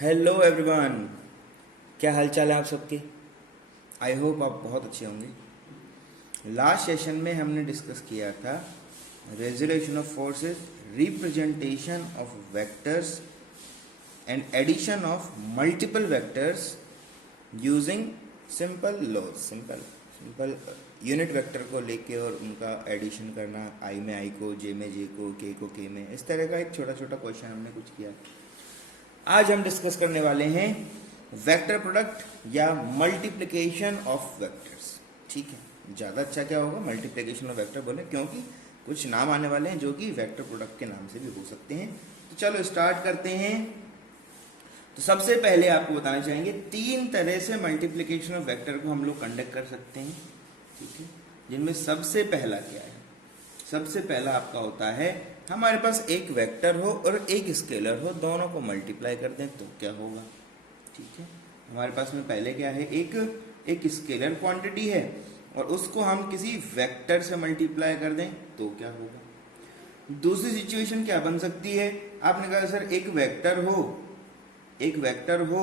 Hello everyone, क्या हाल चाल है आप सबके। आई होप आप बहुत अच्छे होंगे। लास्ट सेशन में हमने डिस्कस किया था resolution of forces, representation of vectors and addition of multiple vectors using simple laws. Simple unit vector को लेके और उनका एडिशन करना, आई में आई को, जे में जे को के में, इस तरह का एक छोटा छोटा क्वेश्चन हमने कुछ किया। आज हम डिस्कस करने वाले हैं वेक्टर प्रोडक्ट या मल्टीप्लिकेशन ऑफ वेक्टर्स। ठीक है, ज़्यादा अच्छा क्या होगा मल्टीप्लिकेशन ऑफ वेक्टर बोले, क्योंकि कुछ नाम आने वाले हैं जो कि वेक्टर प्रोडक्ट के नाम से भी हो सकते हैं। तो चलो स्टार्ट करते हैं। तो सबसे पहले आपको बताना चाहेंगे तीन तरह से मल्टीप्लिकेशन ऑफ वेक्टर को हम लोग कंडक्ट कर सकते हैं। ठीक है, जिनमें सबसे पहला क्या है, सबसे पहला आपका होता है हमारे पास एक वेक्टर हो और एक स्केलर हो, दोनों को मल्टीप्लाई कर दें तो क्या होगा। ठीक है, हमारे पास में पहले क्या है, एक स्केलर क्वांटिटी है और उसको हम किसी वेक्टर से मल्टीप्लाई कर दें तो क्या होगा। दूसरी सिचुएशन क्या बन सकती है, आपने कहा सर एक वेक्टर हो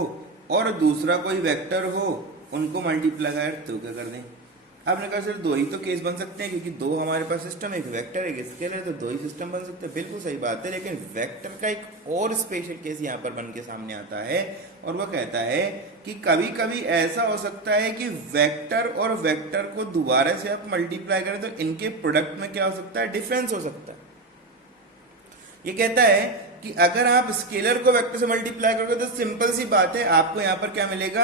और दूसरा कोई वेक्टर हो, उनको मल्टीप्लाई कर तो क्या कर दें। आपने कहा सर दो ही तो केस बन सकते हैं, क्योंकि दो हमारे पास सिस्टम, एक वेक्टर एक स्केलर, तो दो ही सिस्टम बन सकते हैं। बिल्कुल सही बात है, लेकिन वेक्टर का एक और स्पेशल केस यहाँ पर बन के सामने आता है और वह कहता है कि कभी कभी ऐसा हो सकता है कि वेक्टर और वेक्टर को दोबारा से आप मल्टीप्लाई करें तो इनके प्रोडक्ट में क्या हो सकता है, डिफरेंस हो सकता है। ये कहता है कि अगर आप स्केलर को वेक्टर से मल्टीप्लाई करोगे तो सिंपल सी बात है, आपको यहाँ पर क्या मिलेगा,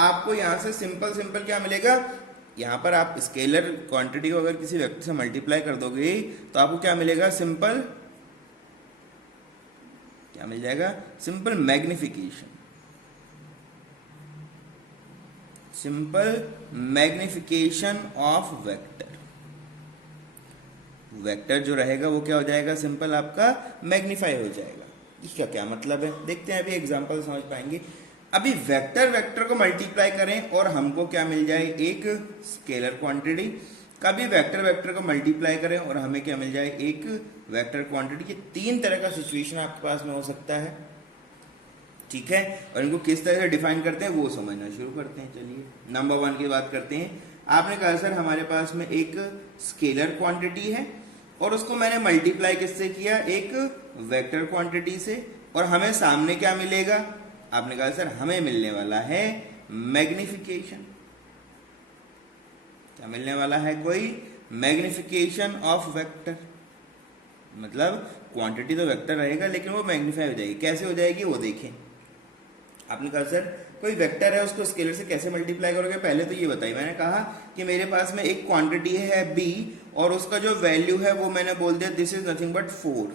आपको यहाँ से सिंपल क्या मिलेगा, यहाँ पर आप स्केलर क्वांटिटी को अगर किसी वेक्टर से मल्टीप्लाई कर दोगे तो आपको क्या मिलेगा, क्या मिल जाएगा, simple magnification of vector. Vector जो रहेगा वो क्या हो जाएगा, सिंपल आपका मैग्नीफाई हो जाएगा। इसका क्या मतलब है, देखते हैं, अभी एग्जांपल समझ पाएंगे। अभी वेक्टर को मल्टीप्लाई करें और हमको क्या मिल जाए, एक स्केलर क्वांटिटी। कभी वेक्टर को मल्टीप्लाई करें और हमें क्या मिल जाए, एक वेक्टर क्वांटिटी। ये तीन तरह का सिचुएशन आपके पास में हो सकता है। ठीक है, और इनको किस तरह से डिफाइन करते हैं वो समझना शुरू करते हैं। चलिए नंबर 1 की बात करते हैं। आपने कहा सर हमारे पास में एक स्केलर क्वांटिटी है और उसको मैंने मल्टीप्लाई किससे किया, एक वेक्टर क्वांटिटी से, और हमें सामने क्या मिलेगा, आपने कहा सर हमें मिलने वाला है मैग्निफिकेशन। क्या मिलने वाला है, कोई मैग्निफिकेशन ऑफ वेक्टर। मतलब क्वांटिटी तो वेक्टर रहेगा लेकिन वो मैग्नीफाई हो जाएगी। कैसे हो जाएगी वो देखें। आपने कहा सर कोई वेक्टर है उसको स्केलर से कैसे मल्टीप्लाई करोगे, पहले तो ये बताइए। मैंने कहा कि मेरे पास में एक क्वांटिटी है b और उसका जो वैल्यू है वो मैंने बोल दिया दिस इज नथिंग बट 4।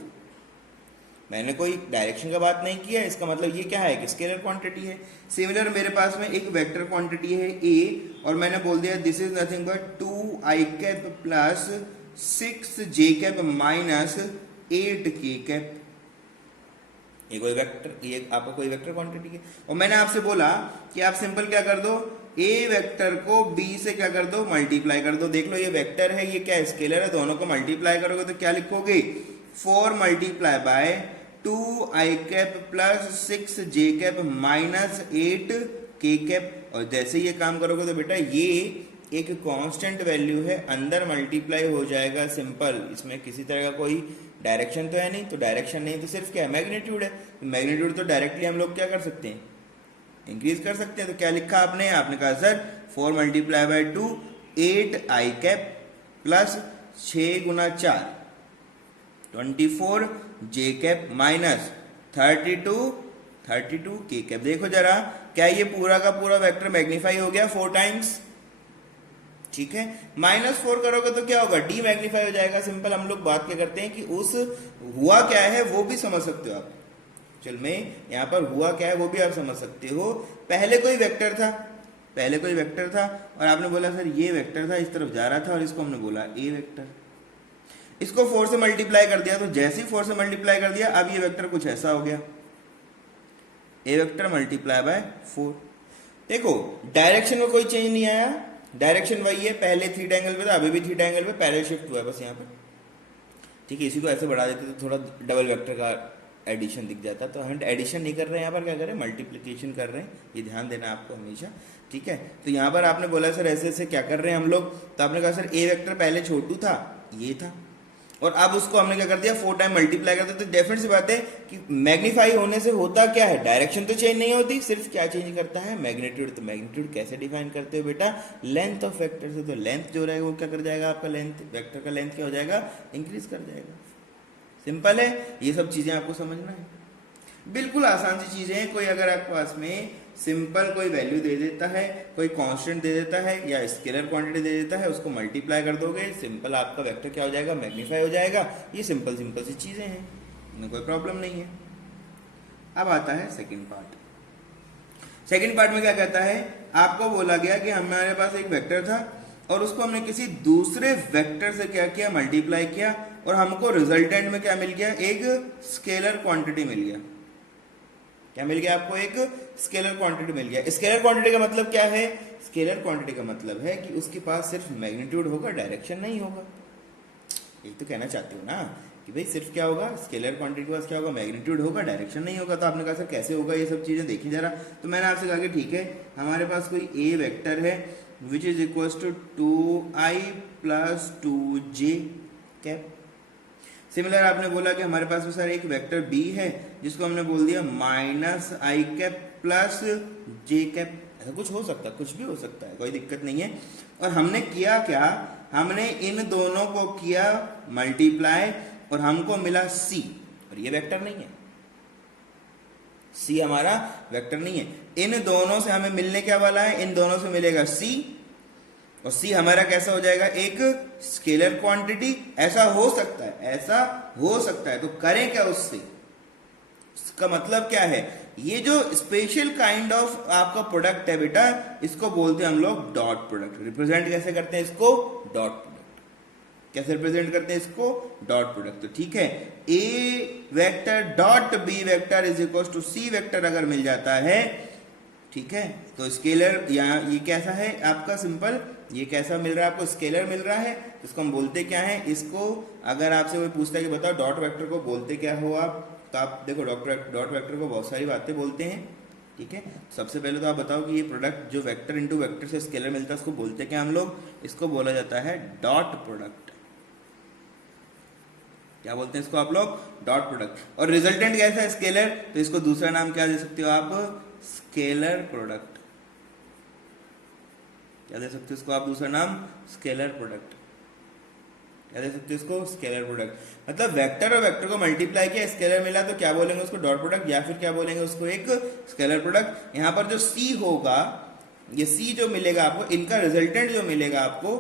मैंने कोई डायरेक्शन का बात नहीं किया, इसका मतलब ये क्या है कि स्केलर क्वांटिटी है। सिमिलर मेरे पास में एक वेक्टर क्वांटिटी है a और मैंने बोल दिया this is nothing but 2i cap plus 6j cap minus 8k cap. ये कोई वेक्टर, ये आपका कोई वेक्टर क्वांटिटी है और मैंने आपसे बोला कि आप सिंपल क्या कर दो, a वेक्टर को b से क्या कर दो, मल्टीप्लाई कर दो। देख लो ये वेक्टर है, ये क्या स्केलर है, दोनों को मल्टीप्लाई करोगे तो क्या लिखोगे, 4 multiply by 2i cap plus 6j cap minus 8k cap. और जैसे ये काम करोगे तो बेटा ये एक कांस्टेंट वैल्यू है, अंदर मल्टीप्लाई हो जाएगा सिंपल। इसमें किसी तरह का कोई डायरेक्शन तो है नहीं, तो डायरेक्शन नहीं तो सिर्फ क्या है, मैग्नीट्यूड है। मैग्नीट्यूड तो डायरेक्टली हम लोग क्या कर सकते हैं, इंक्रीज कर सकते हैं। तो क्या लिखा आपने कहा sir 4 multiply by 2 8i cap plus 6 Guna 4 24 j cap minus 32 k cap. देखो जरा, क्या ये पूरा का पूरा वेक्टर मैग्नीफाई हो गया 4 टाइम्स। ठीक है, -4 करोगे तो क्या होगा, डी मैग्नीफाई हो जाएगा। सिंपल हम लोग बात क्या करते हैं कि उस हुआ क्या है वो भी समझ सकते हो आप। चल मैं यहाँ पर हुआ क्या है वो भी आप समझ सकते हो। पहले कोई वेक्टर था और आपने बोला सर ये वेक्टर था, इस तरफ जा रहा था और इसको हमने बोला ए वेक्टर। इसको 4 से मल्टीप्लाई कर दिया, तो जैसे ही 4 से मल्टीप्लाई कर दिया अब ये वेक्टर कुछ ऐसा हो गया, ए वेक्टर मल्टीप्लाई बाय 4। देखो डायरेक्शन में कोई चेंज नहीं आया, डायरेक्शन वही है, पहले थीटा एंगल पे था अभी भी थीटा एंगल पे, पहले शिफ्ट हुआ है बस यहाँ पे। ठीक है, इसी को ऐसे बढ़ा देते तो थोड़ा डबल वेक्टर का एडिशन दिख जाता। तो हम एडिशन नहीं कर रहे हैं, यहाँ पर क्या कर रहे हैं, मल्टीप्लिकेशन कर रहे हैं, ये ध्यान देना आपको हमेशा, ठीक है। तो यहाँ पर आपने बोला सर ऐसे ऐसे क्या कर रहे हैं हम लोग, तो आपने कहा सर ए वेक्टर पहले छोटू था, ये था, और अब उसको हमने क्या कर दिया 4 टाइम मल्टीप्लाई कर दिया। तो डेफिनेट सी बात है कि मैग्नीफाई होने से होता क्या है, डायरेक्शन तो चेंज नहीं होती, सिर्फ क्या चेंज करता है, मैग्नीट्यूड। तो मैग्नीट्यूड कैसे डिफाइन करते हो बेटा, लेंथ ऑफ वेक्टर से। तो लेंथ जो रहेगा वो क्या कर जाएगा, आपका लेंथ, वेक्टर का लेंथ क्या हो जाएगा, इंक्रीज कर जाएगा। सिंपल है, ये सब चीजें आपको समझना है, बिल्कुल आसान सी चीजें हैं। कोई अगर आपके पास में सिंपल कोई वैल्यू दे देता है, कोई कांस्टेंट दे देता है या स्केलर क्वांटिटी दे देता है, उसको मल्टीप्लाई कर दोगे, सिंपल आपका वेक्टर क्या हो जाएगा, मैग्नीफाई हो जाएगा। ये सिंपल सिंपल सी चीजें हैं, इनमें कोई प्रॉब्लम नहीं है। अब आता है सेकंड पार्ट। सेकंड पार्ट में क्या कहता है, आपको बोला गया कि हमारे पास एक वेक्टर था और उसको हमने किसी दूसरे वेक्टर से क्या किया, मल्टीप्लाई किया, और हमको रिजल्टेंट में क्या मिल गया, एक स्केलर क्वांटिटी मिल गया। क्या मिल गया आपको, एक स्केलर क्वांटिटी मिल गया। स्केलर क्वांटिटी का मतलब क्या है, स्केलर क्वांटिटी का मतलब है कि उसके पास सिर्फ मैग्नीट्यूड होगा, डायरेक्शन नहीं होगा। यही तो कहना चाहते हो ना कि भाई सिर्फ क्या होगा, स्केलर क्वांटिटी के पास क्या होगा, मैग्नीट्यूड होगा, डायरेक्शन नहीं होगा। तो आपने कहा सर कैसे होगा, ये सब चीजें देखिए जरा। तो मैंने आपसे कहा कि ठीक है, हमारे पास कोई ए वेक्टर है which is equal to 2i + 2j cap. Similar आपने बोला कि हमारे पास में सर एक वेक्टर बी है जिसको हमने बोल दिया -i cap plus j cap. ऐसा कुछ हो सकता है, कुछ भी हो सकता है, कोई दिक्कत नहीं है। और हमने किया क्या, हमने इन दोनों को किया मल्टीप्लाई और हमको मिला c, और ये वेक्टर नहीं है, c हमारा वेक्टर नहीं है। इन दोनों से हमें मिलने क्या वाला है, इन दोनों से मिलेगा c, और c हमारा कैसा हो जाएगा, एक स्केलर क्वांटिटी। ऐसा हो सकता है, ऐसा हो सकता है, तो करें क्या उससे, इसका मतलब क्या है, ये जो स्पेशल काइंड ऑफ आपका प्रोडक्ट है बेटा, इसको बोलते हैं हम लोग डॉट प्रोडक्ट। रिप्रेजेंट कैसे करते हैं इसको, डॉट प्रोडक्ट। कैसे रिप्रेजेंट करते हैं इसको, डॉट प्रोडक्ट। तो ठीक है, A vector dot B vector is equal to C vector अगर मिल जाता है, ठीक है, तो स्केलर यहाँ ये कैसा है आपका, सिंपल, ये कैसा मिल रहा है आपको, स्केलर मिल रहा है। इसको हम बोलते क्या है, इसको अगर आपसे कोई पूछता है कि बताओ डॉट वेक्टर को बोलते क्या हो आप, तो आप देखो डॉट वेक्टर को बहुत सारी बातें बोलते हैं, ठीक है। सबसे पहले तो आप बताओ कि ये प्रोडक्ट जो वेक्टर इनटू वेक्टर से स्केलर मिलता है उसको बोलते क्या हम लोग, इसको बोला जाता है डॉट प्रोडक्ट। क्या बोलते हैं इसको आप लोग, डॉट प्रोडक्ट। और रिजल्टेंट कैसा है, स्केलर, तो इसको दूसरा नाम क्या दे सकते हो आप, स्केलर प्रोडक्ट। क्या दे सकते हो इसको आप दूसरा नाम, स्केलर प्रोडक्ट। क्या दे सकते हो इसको, स्केलर प्रोडक्ट। मतलब वेक्टर और वेक्टर को मल्टीप्लाई किया, स्केलर मिला, तो क्या बोलेंगे उसको, डॉट प्रोडक्ट, या फिर क्या बोलेंगे उसको, एक स्केलर प्रोडक्ट। यहाँ पर जो सी होगा, ये सी जो मिलेगा आपको, इनका रिजल्टेंट जो मिलेगा आपको,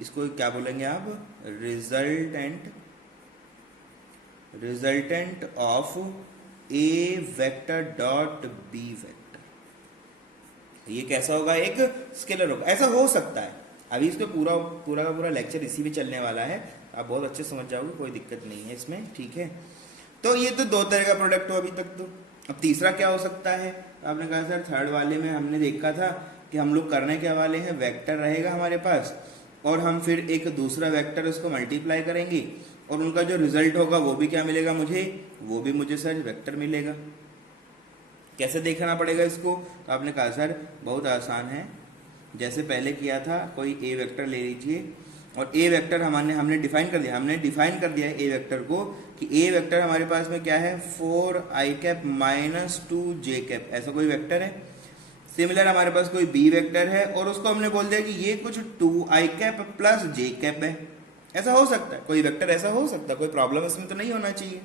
इसको क्या बोलेंगे आप, resultant of A vector dot B vector. ये कैसा होगा, एक स्केलर होगा। ऐसा हो सकता है, अभी इसको पूरा का पूरा लेक्चर इसी में चलने वाला है, आप बहुत अच्छे समझ जाओगे, कोई दिक्कत नहीं है इसमें, ठीक है। तो ये तो दो तरह का प्रोडक्ट हो अभी तक। तो अब तीसरा क्या हो सकता है, आपने कहा सर थर्ड वाले में हमने देखा था कि हम लोग करने क्या वाले हैं, वेक्टर रहेगा हमारे पास और हम फिर एक दूसरा वेक्टर उसको मल्टीप्लाई करेंगे और उनका जो रिजल्ट होगा वो भी क्या मिलेगा मुझे, वो भी मुझे सर वेक्टर मिलेगा। कैसे देखना पड़ेगा इसको, तो आपने कहा सर बहुत आसान है, जैसे पहले किया था, कोई ए वेक्टर ले लीजिए और ए वेक्टर हमने डिफाइन कर दिया, है ए वेक्टर को कि ए वेक्टर हमारे पास में क्या है, 4i cap minus 2j cap, ऐसा कोई वेक्टर है। सिमिलर हमारे पास कोई बी वेक्टर है और उसको हमने बोल दिया कि ये कुछ 2i cap plus j cap है। ऐसा हो सकता है, कोई वेक्टर ऐसा हो सकता है, कोई प्रॉब्लम इसमें तो नहीं होना चाहिए,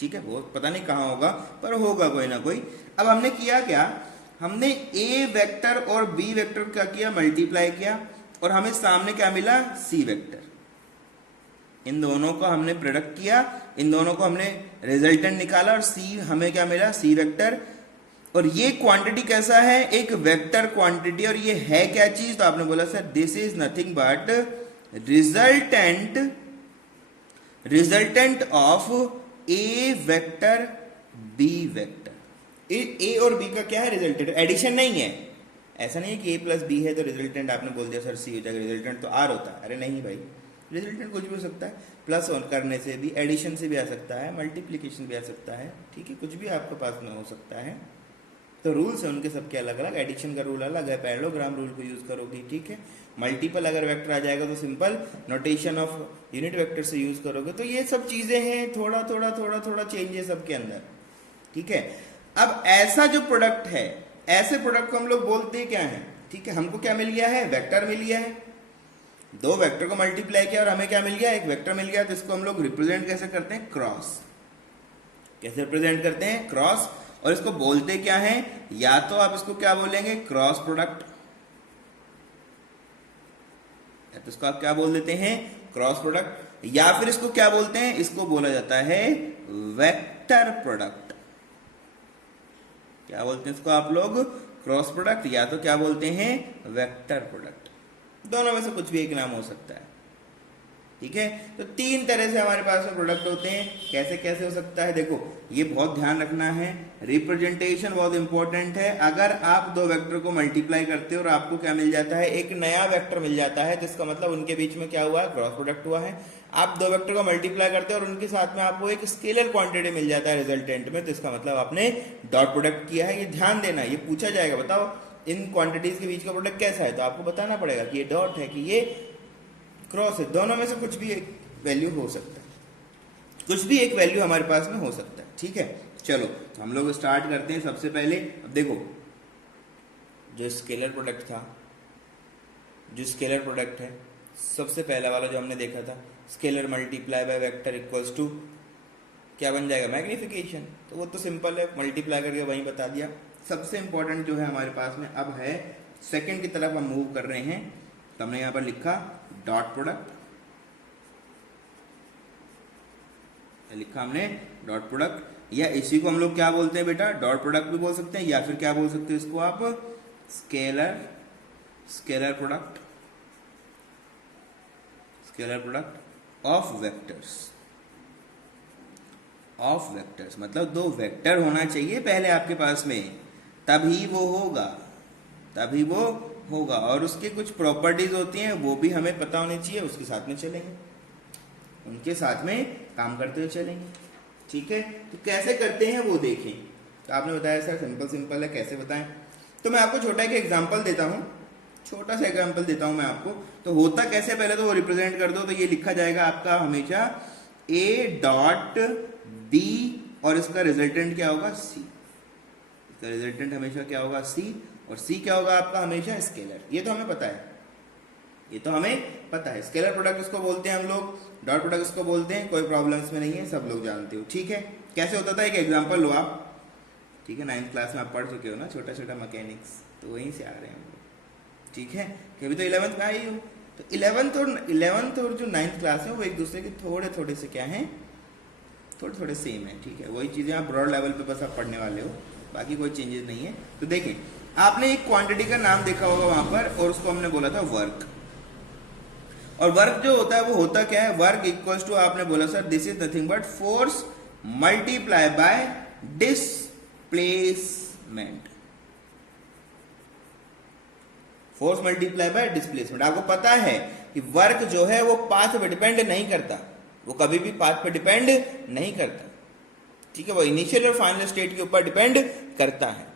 ठीक है। वो पता नहीं कहाँ होगा पर होगा कोई ना कोई। अब हमने किया क्या, हमने ए वेक्टर और बी वेक्टर क्या किया, मल्टीप्लाई किया और हमें सामने क्या मिला, सी वेक्टर। इन दोनों को हमने प्रोडक्ट किया, इन दोनों को हमने रिजल्टेंट निकाला और सी हमें क्या मिला, सी वेक्टर। और ये क्वांटिटी कैसा है, एक वेक्टर क्वांटिटी। और ये है क्या चीज, तो आपने बोला sir this is nothing but resultant of A vector B vector. A और बी का क्या है, रिजल्टेंट, एडिशन नहीं है। ऐसा नहीं है कि ए प्लस बी है तो रिजल्टेंट आपने बोल दिया सर सी हो जाएगा, रिजल्टेंट तो आर होता है। अरे नहीं भाई, रिजल्टेंट कुछ भी हो सकता है, प्लस ऑन करने से भी, एडिशन से भी आ सकता है, मल्टीप्लिकेशन भी आ सकता है, ठीक है, कुछ भी आपके पास में हो सकता है। तो रूल्स हैं उनके सबके अलग अलग, एडिशन का रूल अलग है, पैरेललोग्राम रूल को यूज करोगे, ठीक है। मल्टीपल अगर वेक्टर आ जाएगा तो simple notation of unit vector से यूज करोगे। तो ये सब चीजें हैं, थोड़ा थोड़ा थोड़ा थोड़ा चेंज है सबके अंदर, ठीक है। अब ऐसा जो प्रोडक्ट है, ऐसे प्रोडक्ट को हम लोग बोलते हैं क्या है, ठीक है। हमको क्या मिल गया है, वेक्टर मिल गया है, दो वेक्टर को मल्टीप्लाई किया और हमें क्या मिल गया, एक वेक्टर मिल गया। तो इसको हम लोग रिप्रेजेंट कैसे करते हैं, क्रॉस। कैसे रिप्रेजेंट करते हैं, क्रॉस। और इसको बोलते क्या है, या तो आप इसको क्या बोलेंगे, क्रॉस प्रोडक्ट, या तो इसको आप क्या बोल देते हैं, क्रॉस प्रोडक्ट, या फिर इसको क्या बोलते हैं, इसको बोला जाता है वेक्टर प्रोडक्ट। क्या बोलते हैं इसको आप लोग, क्रॉस प्रोडक्ट, या तो क्या बोलते हैं, वेक्टर प्रोडक्ट। दोनों में से कुछ भी एक नाम हो सकता है, ठीक है। तो तीन तरह से हमारे पास में प्रोडक्ट होते हैं। कैसे कैसे हो सकता है, देखो ये बहुत ध्यान रखना है, रिप्रेजेंटेशन बहुत इंपॉर्टेंट है। अगर आप दो वेक्टर को मल्टीप्लाई करते हो और आपको क्या मिल जाता है, एक नया वेक्टर मिल जाता है, जिसका मतलब उनके बीच में क्या हुआ है, क्रॉस प्रोडक्ट हुआ है। आप दो वेक्टर को मल्टीप्लाई करते हो और उनके साथ में आपको एक स्केलर क्वांटिटी मिल जाता है रिजल्टेंट में, तो इसका मतलब आपने डॉट प्रोडक्ट किया है। ये ध्यान देना, ये पूछा जाएगा, बताओ इन क्वांटिटीज के बीच का प्रोडक्ट कैसा है, तो आपको बताना पड़ेगा कि ये डॉट है कि ये क्रॉस है। दोनों में से कुछ भी एक वैल्यू हो सकता है, कुछ भी एक वैल्यू हमारे पास में हो सकता है, ठीक है। चलो तो हम लोग स्टार्ट करते हैं। सबसे पहले अब देखो, जो स्केलर प्रोडक्ट था, जो स्केलर प्रोडक्ट है, सबसे पहला वाला जो हमने देखा था, scalar multiply by vector equals to क्या बन जाएगा, मैग्निफिकेशन। तो वो तो सिंपल है, मल्टीप्लाई करके वहीं बता दिया। सबसे इंपॉर्टेंट जो है हमारे पास में अब है, सेकंड की तरफ हम मूव कर रहे हैं, तो हमने यहां पर लिखा डॉट प्रोडक्ट, लिखा हमने डॉट प्रोडक्ट, या इसी को हम लोग क्या बोलते हैं बेटा, डॉट प्रोडक्ट भी बोल सकते हैं, या फिर क्या बोल सकते हैं इसको आप, scalar product, scalar product of vectors. Of vectors मतलब दो वेक्टर होना चाहिए पहले आपके पास में, तभी वो होगा, तभी वो होगा। और उसके कुछ प्रॉपर्टीज होती हैं, वो भी हमें पता होनी चाहिए, उसके साथ में चलेंगे, उनके साथ में काम करते हुए चलेंगे, ठीक है। तो कैसे करते हैं वो देखें। तो आपने बताया सर सिंपल सिंपल है, कैसे बताएं, तो मैं आपको छोटा एक एग्जांपल देता हूं, छोटा सा एग्जांपल देता हूं मैं आपको। तो होता कैसे, पहले तो वो रिप्रेजेंट कर दो। तो ये लिखा जाएगा आपका हमेशा a डॉट b, और इसका रिजल्टेंट क्या होगा, c। इसका रिजल्टेंट हमेशा क्या होगा, c, और c क्या होगा आपका, हमेशा स्केलर। ये तो हमें पता है, ये तो हमें पता है। स्केलर प्रोडक्ट इसको बोलते हैं हम लोग, डॉट प्रोडक्ट इसको बोलते हैं, कोई प्रॉब्लम्स में नहीं है, सब लोग जानते हो, ठीक है। कैसे होता था, एक एग्जांपल लो आप, ठीक है। 9th क्लास में आप पढ़ चुके हो ना, छोटा छोटा मैकेनिक्स, तो वहीं से आ रहे हैं हम लोग, ठीक है। कि अभी तो 11th में आई हो, तो 11th और जो 9th क्लास है वो एक दूसरे के थोड़े थोड़े से क्या है, थोड़े थोड़े सेम है, ठीक है। वही चीजें आप ब्रॉड लेवल पे बस आप पढ़ने वाले हो, बाकी कोई चेंजेस नहीं है। तो देखें, आपने एक क्वांटिटी का नाम देखा होगा वहां पर, और उसको हमने बोला था वर्क। और वर्क जो होता है वो होता क्या है, वर्क इक्वल्स टू, आपने बोला sir this is nothing but force multiply by displacement. Force multiply by displacement. आपको पता है कि वर्क जो है वो पाथ पे डिपेंड नहीं करता, वो कभी भी पाथ पे डिपेंड नहीं करता, ठीक है। वो इनिशियल और फाइनल स्टेट के ऊपर डिपेंड करता है,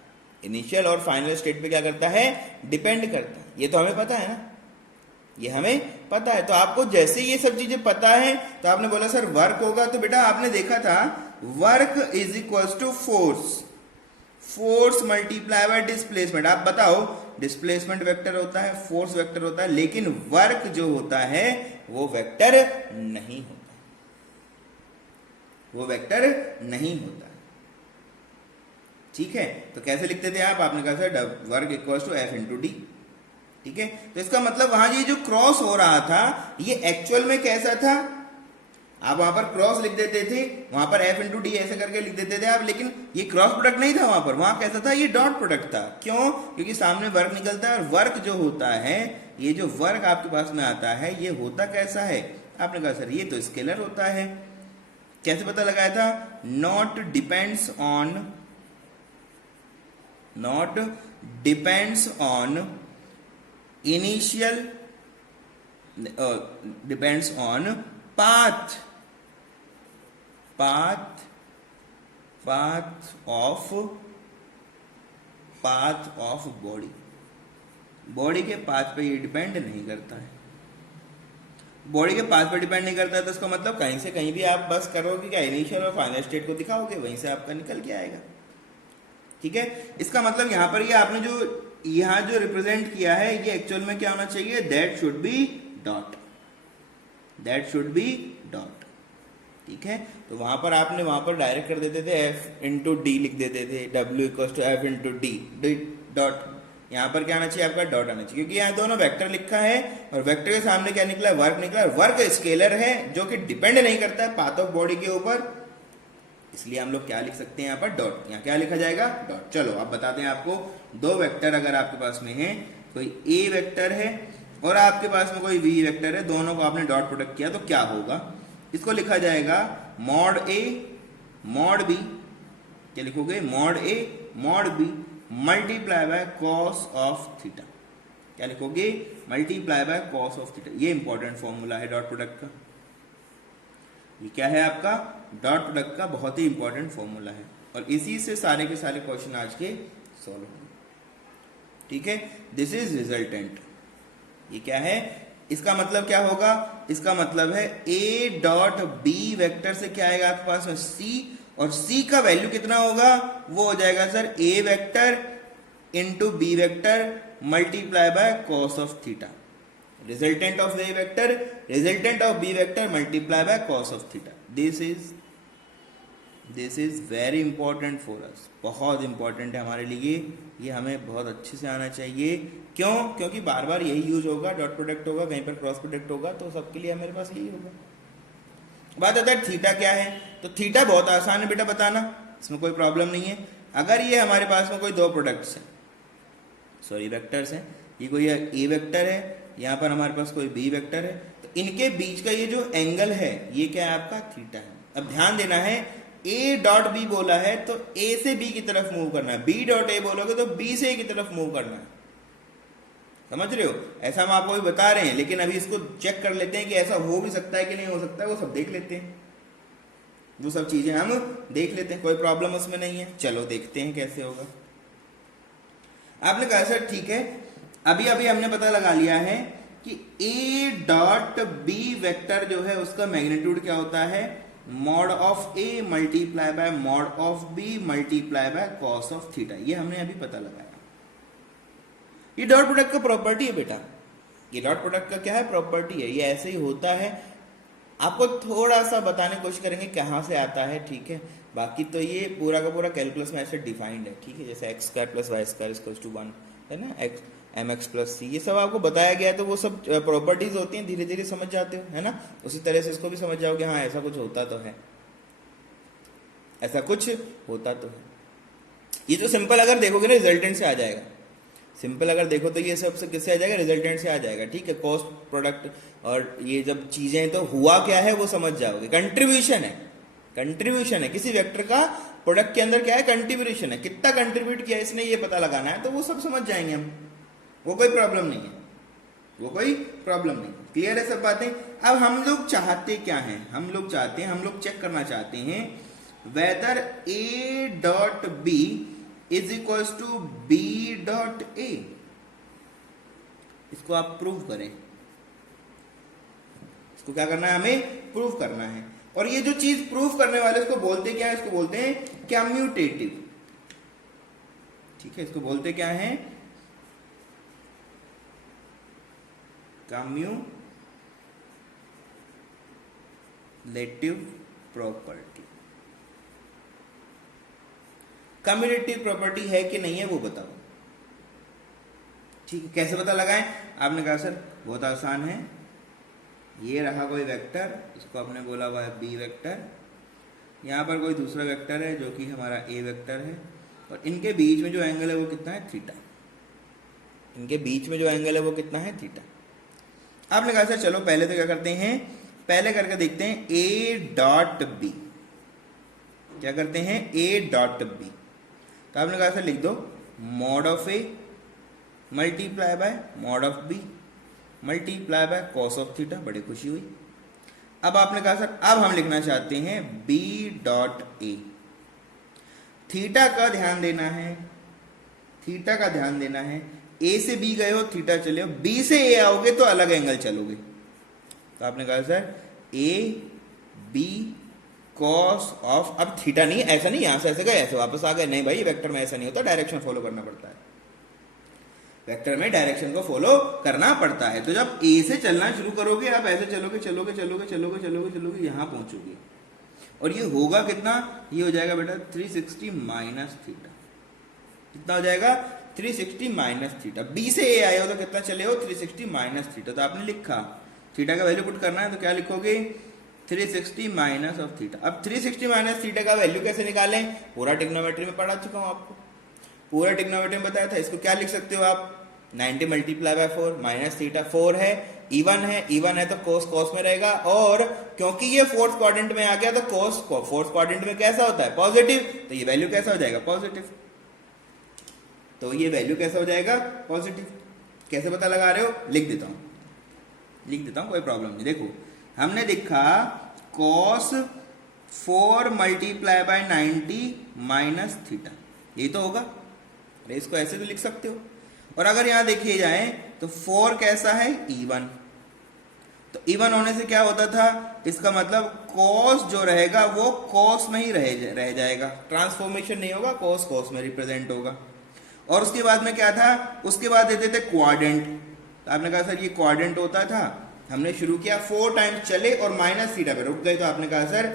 इनिशियल और फाइनल स्टेट पे क्या करता है, डिपेंड करता है। ये तो हमें पता है ना, ये हमें पता है। तो आपको जैसे ये सब चीजें पता है, तो आपने बोला सर वर्क होगा, तो बेटा आपने देखा था work is equals to force, force multiply by displacement. आप बताओ, डिस्प्लेसमेंट वेक्टर होता है, फोर्स वेक्टर होता है, लेकिन वर्क जो होता है वो वेक्टर नहीं होता, वो वेक्टर नहीं होता, ठीक है। तो कैसे लिखते थे आप, आपने कहा sir work equals to F into D, ठीक है। तो इसका मतलब वहां ये जो क्रॉस हो रहा था, ये एक्चुअल में कैसा था, आप वहां पर क्रॉस लिख देते थे, वहां पर एफ इंटू डी ऐसे करके लिख देते थे आप, लेकिन ये क्रॉस प्रोडक्ट नहीं था वहां पर, वहां कैसा था, ये डॉट प्रोडक्ट था। क्यों, क्योंकि सामने वर्क निकलता है, और वर्क जो होता है, ये जो वर्क आपके पास में आता है, ये होता कैसा है, आपने कहा सर ये तो स्केलर होता है। कैसे पता लगाया था, not depends on initial depends on path path path of body के पाथ पे ये डिपेंड नहीं करता है। बॉडी के पाथ पे डिपेंड नहीं करता है तो इसका मतलब कहीं से कहीं भी आप बस करोगे क्या, इनिशियल और फाइनल स्टेट को दिखाओगे, वहीं से आपका निकल के आएगा। ठीक है, इसका मतलब यहाँ पर ये आपने जो यहाँ जो रिप्रेजेंट किया है ये एक्चुअल में क्या होना चाहिए, that should be dot, that should be dot. ठीक है, तो वहां पर आपने वहां पर डायरेक्ट कर देते थे एफ इंटू डी लिख देते थे, W equal to F into D dot. यहाँ पर क्या आना चाहिए आपका, डॉट आना चाहिए, क्योंकि यहाँ दोनों वेक्टर लिखा है और वेक्टर के सामने क्या निकला है, वर्क निकला है। वर्क स्केलर है जो कि डिपेंड नहीं करता है पाथ ऑफ बॉडी के ऊपर, इसलिए हम लोग क्या लिख सकते हैं यहाँ पर, डॉट। यहाँ क्या लिखा जाएगा, डॉट। चलो अब बताते हैं आपको, दो वेक्टर अगर आपके पास में है, कोई ए वेक्टर है और आपके पास में कोई वी वेक्टर है, दोनों को आपने डॉट प्रोडक्ट किया तो क्या होगा, इसको लिखा जाएगा मॉड ए मॉड बी। क्या लिखोगे, mod A mod B multiply by cos of theta. क्या लिखोगे, multiply by cos of theta. ये इंपॉर्टेंट फॉर्मूला है डॉट प्रोडक्ट का। ये क्या है आपका, डॉट प्रोडक्ट का बहुत ही इंपॉर्टेंट फॉर्मूला है और इसी से सारे के सारे क्वेश्चन आज के सॉल्व होंगे। ठीक है, दिस इज रिजल्टेंट। ये क्या है, इसका मतलब क्या होगा, इसका मतलब है ए डॉट बी वेक्टर से क्या आएगा आपके पास में, सी, और सी का वैल्यू कितना होगा, वो हो जाएगा sir A vector into B vector multiply by cos of theta. Resultant of A vector, resultant of B vector multiply by cos of theta. This is very important for us, बहुत important है हमारे लिए, ये हमें बहुत अच्छे से आना चाहिए। क्यों, क्योंकि बार बार यही यूज होगा, डॉट प्रोडक्ट होगा, कहीं पर क्रॉस प्रोडक्ट होगा, तो सबके लिए हमारे पास यही होगा। बात आता है थीटा क्या है, तो थीटा बहुत आसान है बेटा बताना, इसमें कोई प्रॉब्लम नहीं है। अगर ये हमारे पास में कोई दो प्रोडक्ट्स हैं, सॉरी वेक्टर्स हैं, ये कोई ए वेक्टर है, यहाँ पर हमारे पास कोई बी वेक्टर है, तो इनके बीच का ये जो एंगल है ये क्या है आपका, थीटा है। अब ध्यान देना है, ए डॉट बी बोला है तो ए से बी की तरफ मूव करना है, बी डॉट ए बोलोगे तो बी से ए की तरफ मूव करना है। समझ रहे हो, ऐसा हम आपको भी बता रहे हैं, लेकिन अभी इसको चेक कर लेते हैं कि ऐसा हो भी सकता है कि नहीं हो सकता है, वो सब देख लेते हैं, वो सब चीजें हम देख लेते हैं, कोई प्रॉब्लम उसमें नहीं है। चलो देखते हैं कैसे होगा। आपने कहा सर ठीक है, अभी अभी हमने पता लगा लिया है कि ए डॉट बी वेक्टर जो है उसका मैग्नीट्यूड क्या होता है, mod of A multiply by mod of B multiply by cos of theta. ये हमने अभी पता लगाया। ये डॉट प्रोडक्ट का प्रॉपर्टी है बेटा, ये डॉट प्रोडक्ट का क्या है, प्रॉपर्टी है, ये ऐसे ही होता है। आपको थोड़ा सा बताने की कोशिश करेंगे कहाँ से आता है, ठीक है, बाकी तो ये पूरा का पूरा कैलकुलस में ऐसे डिफाइंड है। ठीक है, जैसे x square plus y square equals to 1 है ना, x m x plus c, ये सब आपको बताया गया है, तो वो सब प्रॉपर्टीज होती हैं, धीरे धीरे समझ जाते हो, है ना। उसी तरह से इसको भी समझ जाओगे, हाँ ऐसा कुछ होता तो है, ऐसा कुछ होता तो है। ये जो सिंपल अगर देखोगे ना रिजल्टेंट से आ जाएगा, सिंपल अगर देखो तो ये सब किससे आ जाएगा, रिजल्टेंट से आ जाएगा। ठीक है, कॉस्ट प्रोडक्ट और ये जब चीजें, तो हुआ क्या है वो समझ जाओगे। कंट्रीब्यूशन है, कंट्रीब्यूशन है किसी वेक्टर का प्रोडक्ट के अंदर, क्या है, कंट्रीब्यूशन है, कितना कंट्रीब्यूट किया इसने ये पता लगाना है, तो वो सब समझ जाएंगे हम, वो कोई प्रॉब्लम नहीं है, वो कोई प्रॉब्लम नहीं। क्लियर है सब बातें। अब हम लोग चाहते क्या हैं, हम लोग चाहते हैं, हम लोग चेक करना चाहते हैं whether A dot B is equals to B dot A. इसको आप प्रूव करें, इसको क्या करना है, हमें प्रूव करना है। और ये जो चीज प्रूव करने वाले इसको बोलते क्या है, इसको बोलते हैं कम्यूटेटिव। ठीक है, इसको बोलते क्या है, कम्यूलेटिव प्रॉपर्टी। कम्यूलेटिव प्रॉपर्टी है कि नहीं है वो बताओ। ठीक है, कैसे पता लगाएं, आपने कहा सर बहुत आसान है, ये रहा कोई वेक्टर, इसको आपने बोला हुआ है बी वेक्टर, यहाँ पर कोई दूसरा वेक्टर है जो कि हमारा ए वेक्टर है, और इनके बीच में जो एंगल है वो कितना है, थीटा। इनके बीच में जो एंगल है वो कितना है, थीटा। आपने कहा सर चलो पहले तो क्या करते हैं, पहले करके देखते हैं ए डॉट बी। क्या करते हैं, ए डॉट बी, तो आपने कहा सर लिख दो mod of A multiply by mod of B multiply by cos of theta, बड़ी खुशी हुई। अब आपने कहा सर अब हम लिखना चाहते हैं बी डॉट ए। थीटा का ध्यान देना है, थीटा का ध्यान देना है। ए से बी गए हो थीटा चले हो, बी से ए आओगे तो अलग एंगल चलोगे। तो आपने कहा sir A B cos of, अब थीटा नहीं, ऐसा नहीं यहां से ऐसे गए ऐसे वापस आ गए, नहीं भाई वेक्टर में ऐसा नहीं होता, डायरेक्शन फॉलो करना पड़ता है। वेक्टर में डायरेक्शन को फॉलो करना पड़ता है। तो जब ए से चलना शुरू करोगे आप ऐसे चलोगे चलोगे चलोगे चलोगे चलोगे चलोगे यहां पहुंचोगे, और ये होगा कितना, ये हो जाएगा बेटा 360 माइनस थीटा। कितना हो जाएगा 360 माइनस थीटा। बी से ए आए हो तो कितना चले हो 360 माइनस थीटा। तो आपने लिखा थीटा का वैल्यू पुट करना है तो क्या लिखोगे 360 माइनस ऑफ थीटा। अब 360 माइनस थीटा का वैल्यू कैसे निकालें, पूरा ट्रिग्नोमेट्री में पढ़ा चुका हूं आपको, पूरा ट्रिग्नोमेट्री में बताया था। इसको क्या लिख सकते हो आप 90 मल्टीप्लाई बाय 4 माइनस थीटा, 4 है इवन है, इवन है तो कोस कोस में रहेगा, और क्योंकि ये फोर्थ क्वाड्रेंट में आ गया तो कोस फोर्थ क्वाड्रेंट में कैसा होता है पॉजिटिव, तो ये वैल्यू कैसा हो जाएगा पॉजिटिव। तो ये वैल्यू कैसा हो जाएगा पॉजिटिव। कैसे पता लगा रहे हो, लिख देता हूं कोई प्रॉब्लम नहीं। देखो हमने देखा cos 4 multiply by 90 minus theta, ये तो होगा। अरे इसको ऐसे तो लिख सकते हो। और अगर यहां देखिए जाए तो 4 कैसा है इवन, तो इवन होने से क्या होता था, इसका मतलब cos जो रहेगा वो cos में ही रह जाएगा, ट्रांसफॉर्मेशन नहीं होगा, cos cos में रिप्रेजेंट होगा। और उसके बाद में क्या था, उसके बाद देते थे क्वाड्रेंट। तो आपने कहा सर ये क्वाड्रेंट होता था, हमने शुरू किया 4 टाइम्स चले और माइनस थीटा पे रुक गए। तो आपने कहा सर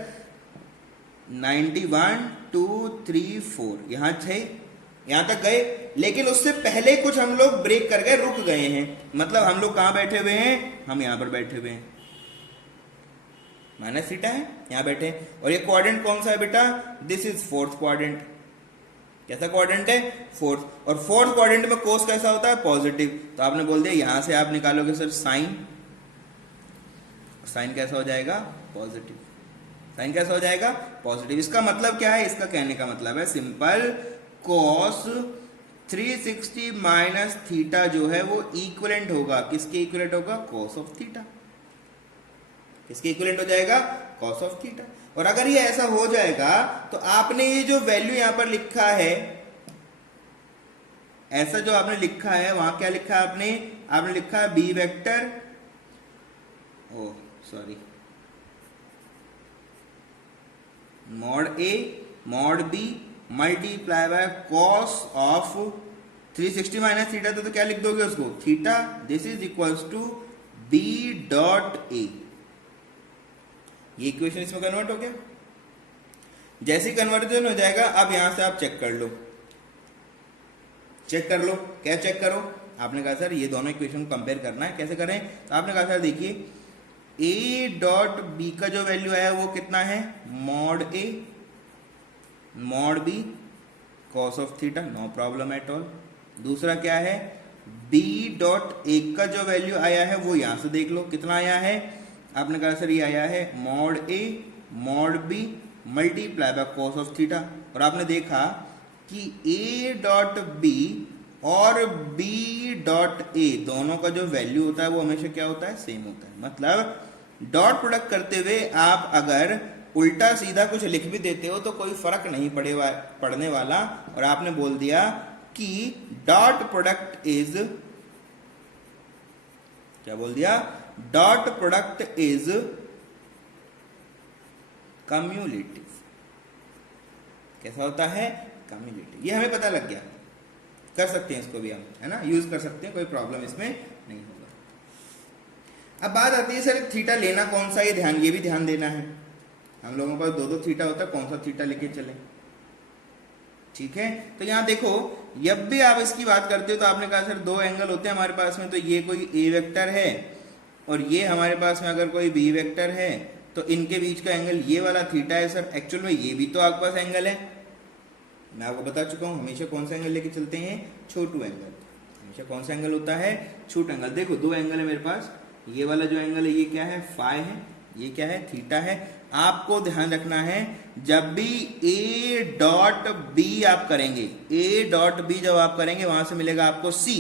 91 2 3 4 यहां थे, यहां तक गए, लेकिन उससे पहले कुछ हम लोग ब्रेक कर गए, रुक गए हैं। मतलब हम लोग कहां बैठे हुए हैं, हम यहां पर बैठे हुए हैं, माइनस थीटा है यहां बैठे। और ये क्वाड्रेंट कौन सा है बेटा, दिस इज फोर्थ क्वाड्रेंट। कैसा क्वाड्रेंट है, फोर्थ। और फोर्थ क्वाड्रेंट में कोस कैसा होता है पॉजिटिव। तो आपने बोल दिया यहां से आप निकालोगे सर साइन, साइन कैसा हो जाएगा पॉजिटिव, साइन कैसा हो जाएगा पॉजिटिव। इसका मतलब क्या है, इसका कहने का मतलब है सिंपल, cos 360 माइनस थीटा जो है वो इक्विवेलेंट होगा, किसके इक्विवेलेंट होगा, cos ऑफ थीटा। किसके इक्विवेलेंट हो जाएगा, cos ऑफ थीटा। और अगर ये ऐसा हो जाएगा तो आपने ये जो वैल्यू यहां पर लिखा है, ऐसा जो आपने लिखा है वहां क्या लिखा है आपने लिखा है B vector, oh sorry, mod A mod B multiply by cos of 360 minus theta. तो क्या लिख दोगे उसको, theta this is equals to B dot A. ये इक्वेशन इसमें कन्वर्ट हो गया। जैसे कन्वर्जन हो जाएगा अब यहां से आप चेक कर लो, क्या चेक करो। आपने कहा सर ये दोनों इक्वेशन को कंपेयर करना है, कैसे करें। तो आपने कहा सर देखिए ए डॉट बी का जो वैल्यू आया वो कितना है, mod A mod B cos of theta, no problem at all. दूसरा क्या है, बी डॉट ए का जो वैल्यू आया है वो यहां से देख लो कितना आया है। आपने कहा सर ये आया है mod A mod B multiply by cos of theta. और आपने देखा कि ए डॉट बी और बी डॉट ए दोनों का जो वैल्यू होता है वो हमेशा क्या होता है, सेम होता है। मतलब डॉट प्रोडक्ट करते हुए आप अगर उल्टा सीधा कुछ लिख भी देते हो तो कोई फर्क नहीं पड़ने वाला। और आपने बोल दिया कि डॉट प्रोडक्ट इज, क्या बोल दिया, डॉट प्रोडक्ट इज कम्युलेटिव। कैसा होता है, कम्युलेटिव। ये हमें पता लग गया, कर सकते हैं इसको भी हम, है ना, यूज कर सकते हैं, कोई प्रॉब्लम इसमें नहीं होगा। अब बात आती है सर थीटा लेना कौन सा, ये भी ध्यान देना है। हम लोगों के पास दो थीटा होता है, कौन सा थीटा लेके चले, ठीक है। तो यहां देखो जब भी आप इसकी बात करते हो तो आपने कहा सर दो एंगल होते हैं हमारे पास में, तो ये कोई ए वेक्टर है और ये हमारे पास में अगर कोई बी वेक्टर है तो इनके बीच का एंगल ये वाला थीटा है। सर एक्चुअल में ये भी तो आपके पास एंगल है, मैं आपको बता चुका हूं हमेशा कौन सा एंगल लेके चलते हैं, छोटू एंगल। हमेशा कौन सा एंगल होता है, छोटा एंगल। देखो दो एंगल है मेरे पास, ये वाला जो एंगल है ये क्या है, फाई है, ये क्या है, थीटा है। आपको ध्यान रखना है जब भी ए डॉट बी आप करेंगे, ए डॉट बी जब आप करेंगे वहां से मिलेगा आपको सी,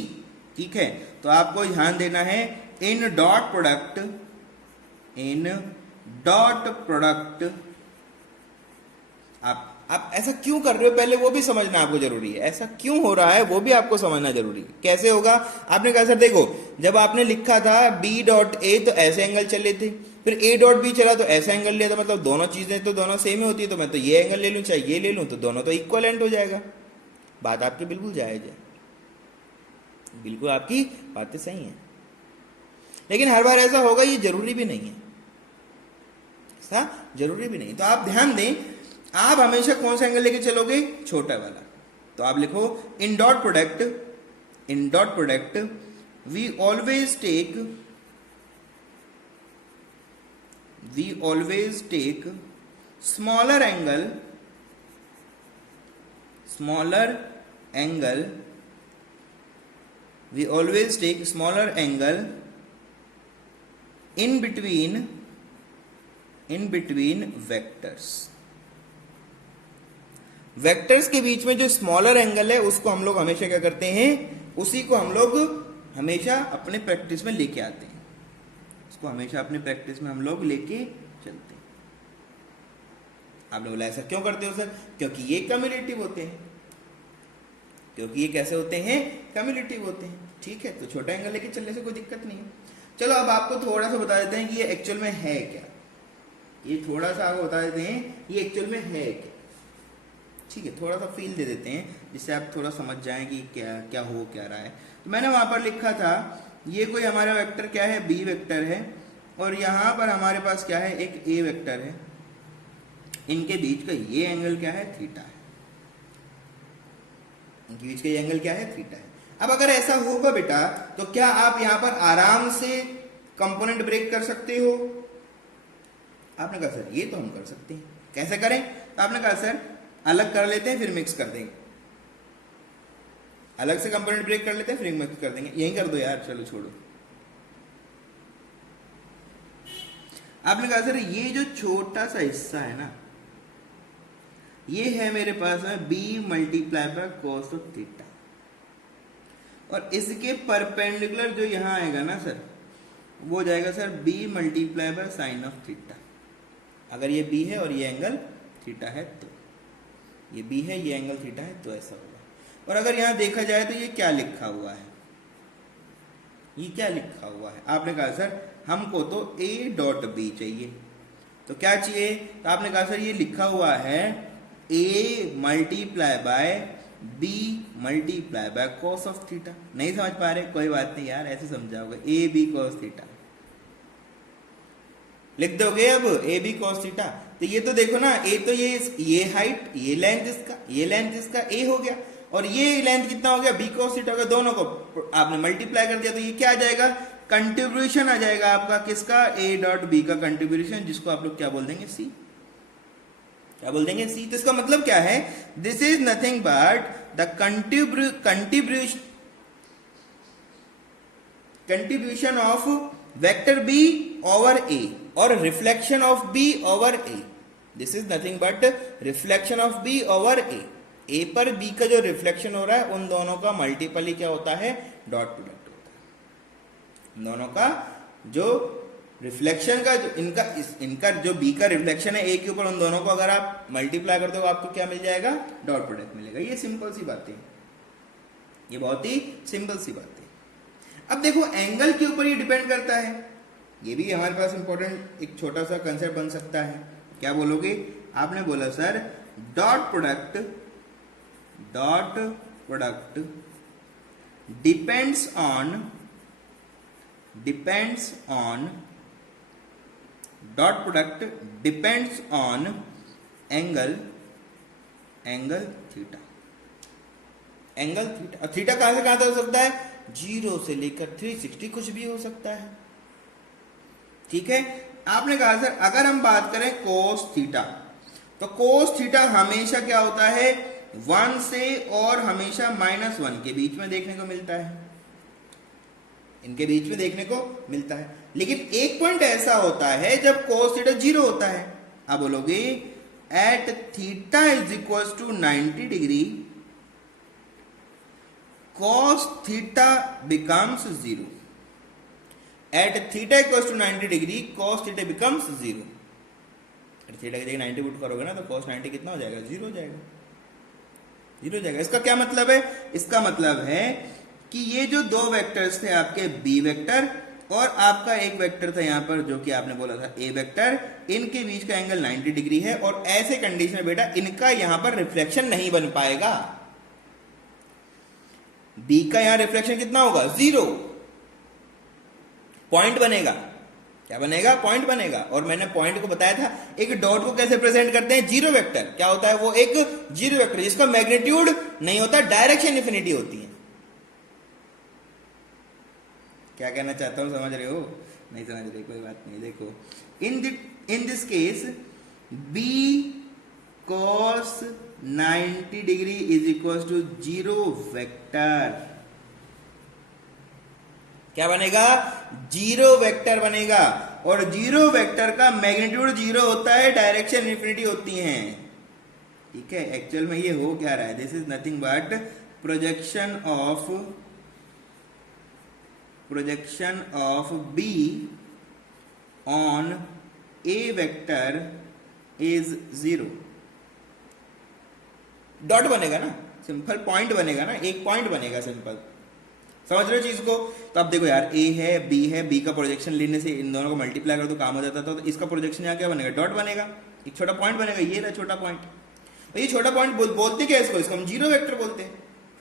ठीक है। तो आपको ध्यान देना है इन dot product, in dot product, आप ऐसा क्यों कर रहे हो पहले वो भी समझना आपको जरूरी है। ऐसा क्यों हो रहा है वो भी आपको समझना जरूरी है। कैसे होगा, आपने कहा सर देखो जब आपने लिखा था बी डॉट ए तो ऐसे एंगल चले थे, फिर ए डॉट बी चला तो ऐसा एंगल लिया था, मतलब दोनों चीजें तो दोनों सेम ही होती है, तो मैं तो ये एंगल ले लूं चाहे ये ले लूं तो दोनों तो इक्वलेंट हो जाएगा। बात आपकी बिल्कुल जायज है, बिल्कुल आपकी बातें सही हैं, लेकिन हर बार ऐसा होगा ये जरूरी भी नहीं है, ऐसा जरूरी भी नहीं। तो आप ध्यान दें, आप हमेशा कौन सा एंगल लेके चलोगे, छोटा वाला। तो आप लिखो in dot product, in dot product we always take smaller angle, we always take smaller angle in between vectors। Vectors के बीच में जो स्मॉलर एंगल है उसको हम लोग हमेशा क्या करते हैं, उसी को हम लोग हमेशा अपने प्रैक्टिस में लेके आते हैं, उसको हमेशा अपने प्रैक्टिस में हम लोग लेके चलते हैं। आपने बोला ऐसा क्यों करते हो सर, क्योंकि ये कम्युलेटिव होते हैं, क्योंकि ये कैसे होते हैं, कम्युलेटिव होते हैं। ठीक है, तो छोटा एंगल लेके चलने से कोई दिक्कत नहीं है। चलो अब आपको थोड़ा सा बता देते हैं कि ये एक्चुअल में है क्या, ये थोड़ा सा आपको बता देते हैं ये एक्चुअल में है क्या। ठीक है, थोड़ा सा फील दे देते हैं जिससे आप थोड़ा समझ जाएं कि क्या क्या हो क्या रहा है। तो मैंने वहां पर लिखा था ये कोई हमारा वेक्टर क्या है, बी वेक्टर है, और यहां पर हमारे पास क्या है, एक ए वेक्टर है, इनके बीच का ये एंगल क्या है, थीटा है, इनके बीच का ये एंगल क्या है, थीटा है। अब अगर ऐसा होगा बेटा तो क्या आप यहां पर आराम से कंपोनेंट ब्रेक कर सकते हो। आपने कहा सर ये तो हम कर सकते हैं, कैसे करें, तो आपने कहा सर अलग कर लेते हैं फिर मिक्स कर देंगे, अलग से कंपोनेंट ब्रेक कर लेते हैं फिर मिक्स कर देंगे। यही कर दो यार, चलो छोड़ो। आपने कहा सर ये जो छोटा सा हिस्सा है ना, ये है मेरे पास है b multiply by cos of theta, और इसके परपेंडिकुलर जो यहां आएगा ना सर वो हो जाएगा sir b multiply by sine of theta. अगर ये b है और ये एंगल थीटा है तो ये b है, ये एंगल थीटा है, तो ऐसा होगा। और अगर यहां देखा जाए तो ये क्या लिखा हुआ है, ये क्या लिखा हुआ है, आपने कहा सर हमको तो a डॉट b चाहिए, तो क्या चाहिए, तो आपने कहा सर ये लिखा हुआ है a multiply by b multiply by cos of theta. नहीं समझ पा रहे, कोई बात नहीं यार, ऐसे समझाओगे a b कॉस थीटा लिख दोगे। अब a b कॉस थीटा, तो ये तो देखो ना, a तो ये हाइट, ये लेंथ इसका, ये लेंथ इसका a हो गया, और ये लेंथ कितना हो गया, b कॉस थीटा हो गया। दोनों को आपने मल्टीप्लाई कर दिया तो ये क्या आ जाएगा, कंट्रीब्यूशन आ जाएगा आपका, किसका, a डॉट b का कंट्रीब्यूशन, जिसको आप लोग क्या बोल देंगे, c, क्या बोल देंगे, c। तो इसका मतलब क्या है, this is nothing but the contribution of vector b over a और reflection of b over a। This is nothing but reflection of b over a पर b का जो रिफ्लेक्शन हो रहा है उन दोनों का मल्टीपल ही क्या होता है, डॉट प्रोडक्ट होता है। उन दोनों का जो रिफ्लेक्शन का जो इनका जो b का रिफ्लेक्शन है a के ऊपर, उन दोनों को अगर आप मल्टीप्लाई करते हो आपको क्या मिल जाएगा, डॉट प्रोडक्ट मिलेगा। ये सिंपल सी बात है, ये बहुत ही सिंपल सी बात है। अब देखो एंगल के ऊपर ये डिपेंड करता है, ये भी हमारे पास इंपॉर्टेंट एक छोटा सा कंसेप्ट बन सकता है। क्या बोलोगे, आपने बोला sir dot product depends on dot product depends on angle theta, angle theta. और थीटा कहां से कहां तक हो सकता है, 0 से लेकर 360 कुछ भी हो सकता है। ठीक है, आपने कहा सर अगर हम बात करें कोस थीटा, तो कोस थीटा हमेशा क्या होता है, 1 से और हमेशा -1 के बीच में देखने को मिलता है, इनके बीच में देखने को मिलता है। लेकिन एक पॉइंट ऐसा होता है जब कोस थीटा 0 होता है। आप बोलोगे at theta is equal to 90 degree cos theta becomes 0। At theta equals to 90 degree cos theta becomes 0। Theta की जगह 90 पुट करोगे ना तो cos 90 कितना हो जाएगा, 0 हो जाएगा, 0 हो जाएगा। इसका क्या मतलब है, इसका मतलब है कि ये जो दो वेक्टर्स थे आपके बी वेक्टर और आपका एक वेक्टर था यहां पर जो कि आपने बोला था ए वेक्टर, इनके बीच का एंगल 90 डिग्री है और ऐसे कंडीशन में बेटा इनका यहां पर रिफ्लेक्शन नहीं बन पाएगा। बी का यहां रिफ्लेक्शन कितना होगा, 0, पॉइंट बनेगा। क्या बनेगा, पॉइंट बनेगा। और मैंने पॉइंट को बताया था, एक डॉट को कैसे प्रेजेंट करते हैं, जीरो वेक्टर। क्या होता है वो, एक जीरो वेक्टर जिसका मैग्नीट्यूड नहीं होता, डायरेक्शन इन्फिनिटी होती है। क्या कहना चाहता हूं, समझ रहे हो, नहीं समझ रहे, कोई बात नहीं। देखो in this case B cos 90 degree is equal to zero vector. क्या बनेगा, जीरो वेक्टर बनेगा। और जीरो वेक्टर का मैग्नीट्यूड 0 होता है, डायरेक्शन इन्फिनिटी होती है। ठीक है, एक्चुअल में ये हो क्या रहा है, this is nothing but projection of be on A vector is 0। Dot बनेगा ना, सिंपल पॉइंट बनेगा ना, एक पॉइंट बनेगा, सिंपल। समझ रहे हो चीज को। तो अब देखो यार, ए है, बी का प्रोजेक्शन लेने से इन दोनों को मल्टीप्लाई कर तो काम हो जाता था। तो इसका प्रोजेक्शन यहाँ क्या बनेगा, डॉट बनेगा, एक छोटा पॉइंट बनेगा, ये रहा छोटा पॉइंट। तो ये छोटा पॉइंट बोलते क्या इसको, इसको हम जीरो वेक्टर बोलते हैं।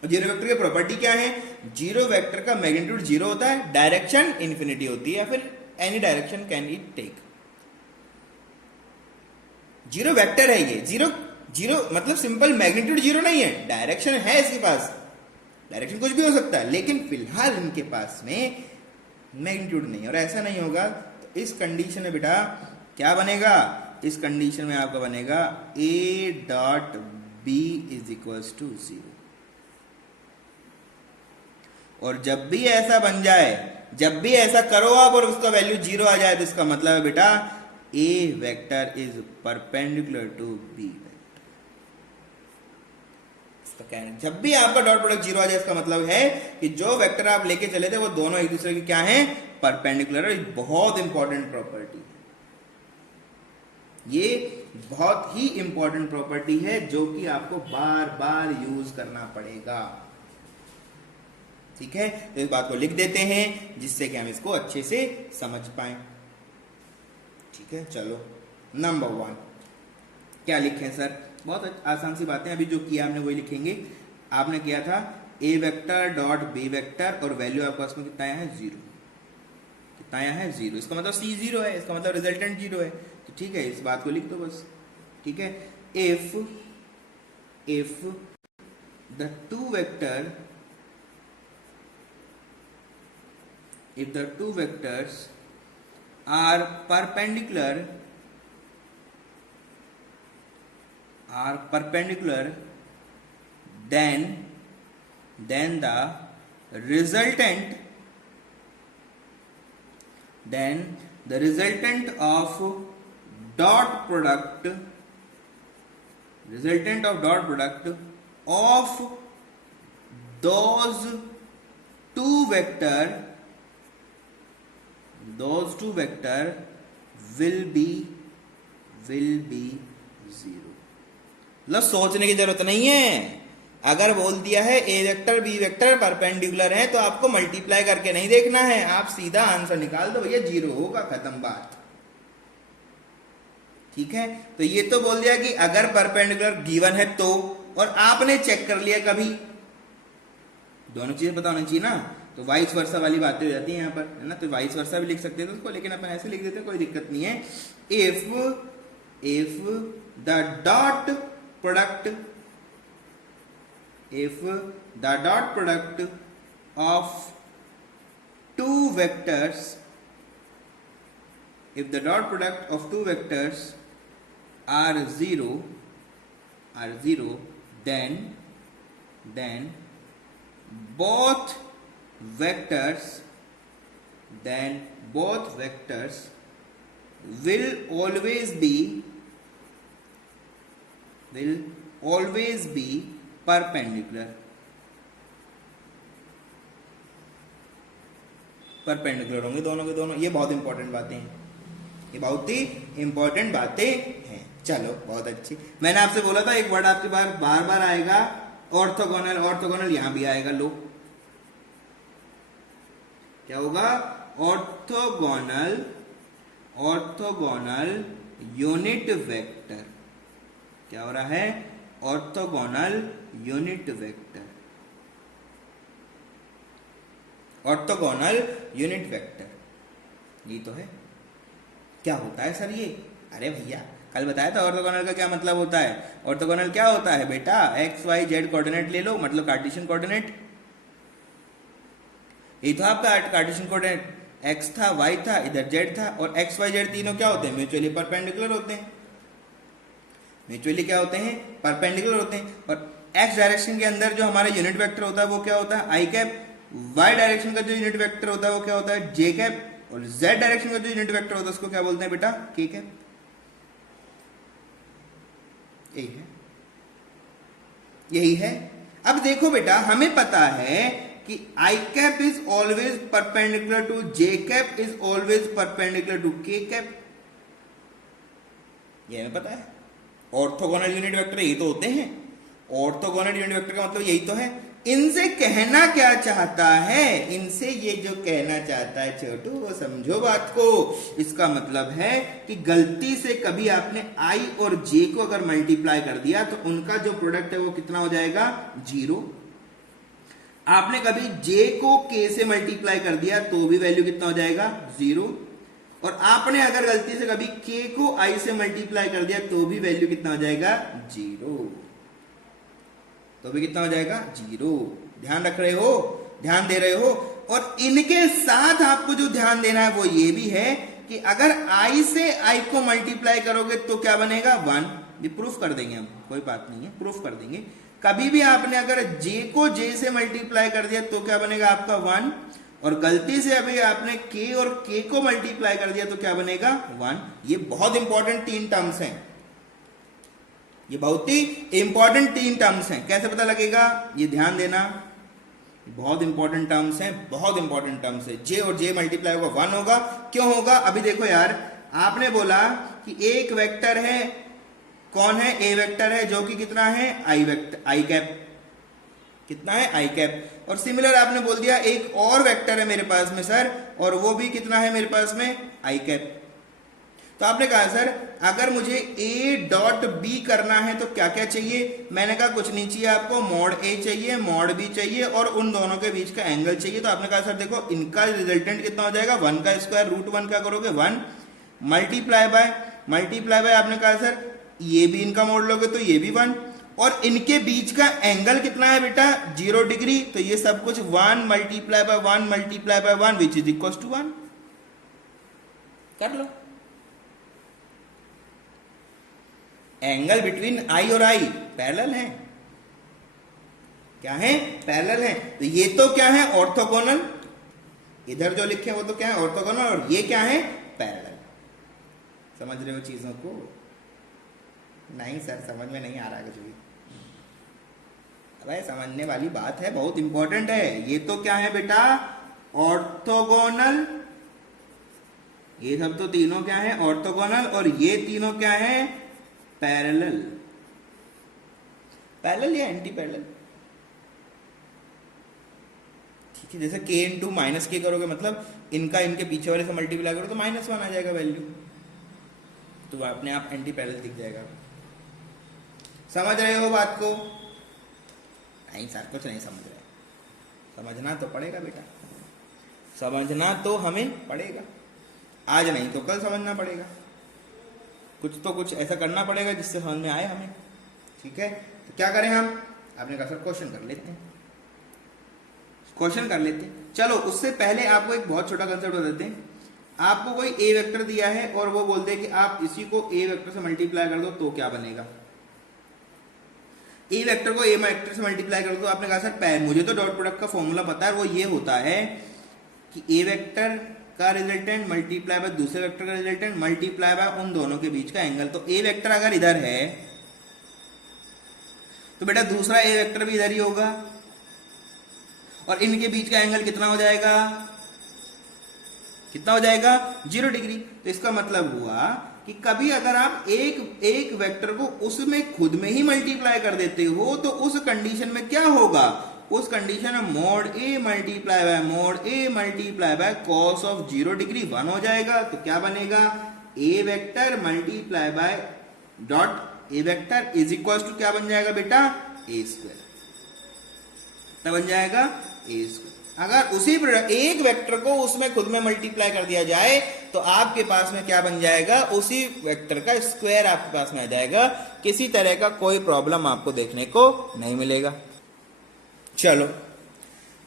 और जीरो वेक्टर की प्रॉपर्टी क्या है, जीरो वेक्टर का मैग्नीट्यूड 0 होता है, डायरेक्शन इन्फिनिटी होती है, या फिर any direction can it take. Zero vector है ये, जीरो मतलब सिंपल मैग्नीट्यूड 0 नहीं है, डायरेक्शन है इसके पास, डायरेक्शन कुछ भी हो सकता है, लेकिन फिलहाल इनके पास में मैग्नीट्यूड नहीं है। और ऐसा नहीं होगा तो इस कंडीशन में बेटा क्या बनेगा, इस कंडीशन में आपका बनेगा A dot B is equals to 0। और जब भी ऐसा बन जाए, जब भी ऐसा करो आप और उसका वैल्यू 0 आ जाए, तो इसका मतलब है बेटा A vector is perpendicular to B. जब भी आपका डॉट प्रोडक्ट 0 आ जाए, इसका मतलब है कि जो वेक्टर आप लेके चले थे वो दोनों एक दूसरे के क्या हैं, परपेंडिकुलर। बहुत इंपॉर्टेंट प्रॉपर्टी है ये, बहुत ही इंपॉर्टेंट प्रॉपर्टी है जो कि आपको बार बार यूज करना पड़ेगा। ठीक है, तो इस बात को लिख देते हैं जिससे कि हम इसको अच्छे से समझ पाए। ठीक है, चलो नंबर 1 क्या लिखें सर, बहुत आसान सी बातें, अभी जो किया हमने वही लिखेंगे। आपने किया था ए वेक्टर डॉट बी वेक्टर और वैल्यू आपके पास में कितना आया है, 0। कितना आया है, 0। इसका मतलब C 0 है, इसका मतलब रिजल्टेंट 0 है। तो ठीक है, इस बात को लिख दो बस। ठीक है, if the two vectors are perpendicular, then the resultant of dot product of those two vector will be 0। मतलब सोचने की जरूरत नहीं है। अगर बोल दिया है A vector B vector perpendicular है तो आपको मल्टीप्लाई करके नहीं देखना है, आप सीधा आंसर निकाल दो, भैया 0 होगा, खत्म बात। ठीक है, तो ये तो बोल दिया कि अगर परपेंडिकुलर गिवन है तो, और आपने चेक कर लिया कभी, दोनों चीजें पता होनी चाहिए ना। तो वाइस वर्सा वाली बातें हो जाती है यहाँ पर, है ना। तो वाइस वर्सा भी लिख सकते थे उसको, लेकिन अपन ऐसे लिख देते, कोई दिक्कत नहीं है। If the dot product of two vectors are 0, then both vectors will always be perpendicular। Perpendicular होंगे दोनों के दोनों। ये बहुत इंपॉर्टेंट बातें हैं, ये बहुत ही इंपॉर्टेंट बातें हैं। चलो बहुत अच्छी। मैंने आपसे बोला था एक वर्ड आपके बार बार बार आएगा, ऑर्थोगोनल। ऑर्थोगोनल यहां भी आएगा, लो क्या होगा, ऑर्थोगोनल, ऑर्थोगोनल यूनिट वेक्टर। क्या हो रहा है, orthogonal unit vector, orthogonal unit vector, ये तो है। क्या होता है सर ये? अरे भैया कल बताया था ऑर्थोगोनल का क्या मतलब होता है। ऑर्थोगोनल क्या होता है बेटा, एक्स वाई जेड कोऑर्डिनेट ले लो, मतलब कार्टेशियन कोऑर्डिनेट। ये तो आपका कार्टेशियन कोऑर्डिनेट, एक्स था, वाई था, इधर जेड था, और एक्स वाई जेड तीनों क्या होते हैं, म्यूचुअली परपेंडिकुलर होते हैं। म्यूचुअली क्या होते हैं, परपेंडिकुलर होते हैं। और एक्स डायरेक्शन के अंदर जो हमारा यूनिट वेक्टर होता है वो क्या होता है, आई कैप। वाई डायरेक्शन का जो यूनिट वेक्टर होता है वो क्या होता है, जे कैप। और जेड डायरेक्शन का जो यूनिट वेक्टर होता है उसको क्या बोलते हैं बेटा, के कैप। यही है, यही है। अब देखो बेटा, हमें पता है कि I cap is always perpendicular to J cap, is always perpendicular to K cap, ये हमें पता है। ऑर्थोगोनल यूनिट वेक्टर यही तो होते हैं। ऑर्थोगोनल यूनिट वेक्टर का मतलब यही तो है। इनसे कहना क्या चाहता है, इनसे ये जो कहना चाहता है छोटू, वो समझो बात को। इसका मतलब है कि गलती से कभी आपने आई और जे को अगर मल्टीप्लाई कर दिया तो उनका जो प्रोडक्ट है वो कितना हो जाएगा, 0। आपने कभी जे को के से मल्टीप्लाई कर दिया तो भी वैल्यू कितना हो जाएगा, 0। और आपने अगर गलती से कभी के को आई से मल्टीप्लाई कर दिया तो भी वैल्यू कितना हो जाएगा, 0। तो भी कितना हो जाएगा, 0। ध्यान रख रहे हो, ध्यान दे रहे हो। और इनके साथ आपको जो ध्यान देना है वो ये भी है कि अगर i से i को मल्टीप्लाई करोगे तो क्या बनेगा, 1। ये प्रूफ कर देंगे हम, कोई बात नहीं है, प्रूफ कर देंगे। कभी भी आपने अगर j को j से मल्टीप्लाई कर दिया तो क्या बनेगा आपका, 1। और गलती से अभी आपने k और k को मल्टीप्लाई कर दिया तो क्या बनेगा, 1। ये बहुत इंपॉर्टेंट 3 टर्म्स हैं, ये बहुत ही इंपॉर्टेंट 3 टर्म्स हैं। कैसे पता लगेगा, ये ध्यान देना, बहुत इंपॉर्टेंट टर्म्स हैं, बहुत इंपॉर्टेंट टर्म्स है। जे और जे मल्टीप्लाई होगा 1 होगा। क्यों होगा, अभी देखो यार, आपने बोला कि एक वेक्टर है, कौन है, ए वेक्टर है, जो कि कितना है, आई वेक्टर, आई कैप, कितना है, आई कैप। और सिमिलर आपने बोल दिया एक और वेक्टर है मेरे पास में सर, और वो भी कितना है मेरे पास में, आई कैप। तो आपने कहा सर अगर मुझे ए डॉट बी करना है तो क्या क्या चाहिए, मैंने कहा कुछ नहीं चाहिए आपको, मॉड ए चाहिए, मॉड बी चाहिए, और उन दोनों के बीच का एंगल चाहिए। तो आपने कहा सर देखो इनका रिजल्टेंट कितना हो जाएगा, 1 का स्क्वायर रूट 1 क्या करोगे, 1 मल्टीप्लाई बाय आपने कहा सर ये भी इनका मोड़ लोगे तो ये भी 1, और इनके बीच का एंगल कितना है बेटा, 0 डिग्री। तो ये सब कुछ 1 multiply by 1 multiply by 1 which is equal to 1। कर लो, एंगल बिटवीन आई और आई पैरेलल है, क्या है, पैरेलल है। तो ये तो क्या है, ऑर्थोगोनल, इधर जो लिखे वो तो क्या है, ऑर्थोगोनल, और ये क्या है, पैरेलल। समझ रहे हो चीजों को, नहीं सर समझ में नहीं आ रहा कुछ भी, अरे समझने वाली बात है, बहुत इंपॉर्टेंट है। ये तो क्या है बेटा, ऑर्थोगोनल, ये सब तो तीनों क्या है, ऑर्थोगोनल, और ये तीनों क्या है, पैरेलल। पैरेलल या एंटी पैरेलल, ठीक है। जैसे k इंटू माइनस के करोगे, मतलब इनका इनके पीछे वाले से मल्टीप्लाई करो तो -1 आ जाएगा वैल्यू, तो अपने आप एंटी पैरेलल दिख जाएगा। समझ रहे हो बात को, नहीं सर कुछ नहीं समझ रहे, समझना तो पड़ेगा बेटा, समझना तो हमें पड़ेगा, आज नहीं तो कल समझना पड़ेगा, कुछ तो कुछ ऐसा करना पड़ेगा जिससे समझ में आए हमें, ठीक है। तो क्या करें हम, आपने कहा सर क्वेश्चन कर लेते हैं, क्वेश्चन कर लेते हैं। चलो उससे पहले आपको एक बहुत छोटा कंसेप्ट बता देते हैं। आपको कोई ए वेक्टर दिया है और वो बोलते हैं कि आप इसी को ए वेक्टर से मल्टीप्लाई कर दो तो क्या बनेगा, ए वेक्टर को ए वेक्टर से मल्टीप्लाई कर दो। तो आपने कहा सर मुझे तो डॉट प्रोडक्ट का फॉर्मूला पता है, वो ये होता है कि ए वेक्टर का रिजल्टेंट मल्टीप्लाई बाय दूसरे वेक्टर का रिजल्टेंट मल्टीप्लाई बाय उन दोनों के बीच का एंगल। तो ए वेक्टर अगर इधर है तो बेटा दूसरा ए वेक्टर भी इधर ही होगा, और इनके बीच का एंगल कितना हो जाएगा, कितना हो जाएगा 0 डिग्री। तो इसका मतलब हुआ कि कभी अगर आप एक वेक्टर को उसमें खुद में ही मल्टीप्लाई कर देते हो तो उस कंडीशन में क्या होगा, उस कंडीशन में mod A multiply by cos of 0 degree 1 हो जाएगा। तो क्या बनेगा, A vector multiply by dot A vector is equal to क्या बन जाएगा बेटा, ए स्क्वायर। तब बन जाएगा ए स्क्वायर। अगर उसी एक वेक्टर को उसमें खुद में मल्टीप्लाई कर दिया जाए तो आपके पास में क्या बन जाएगा, उसी वेक्टर का स्क्वायर आपके पास में आ जाएगा। किसी तरह का कोई प्रॉब्लम आपको देखने को नहीं मिलेगा। चलो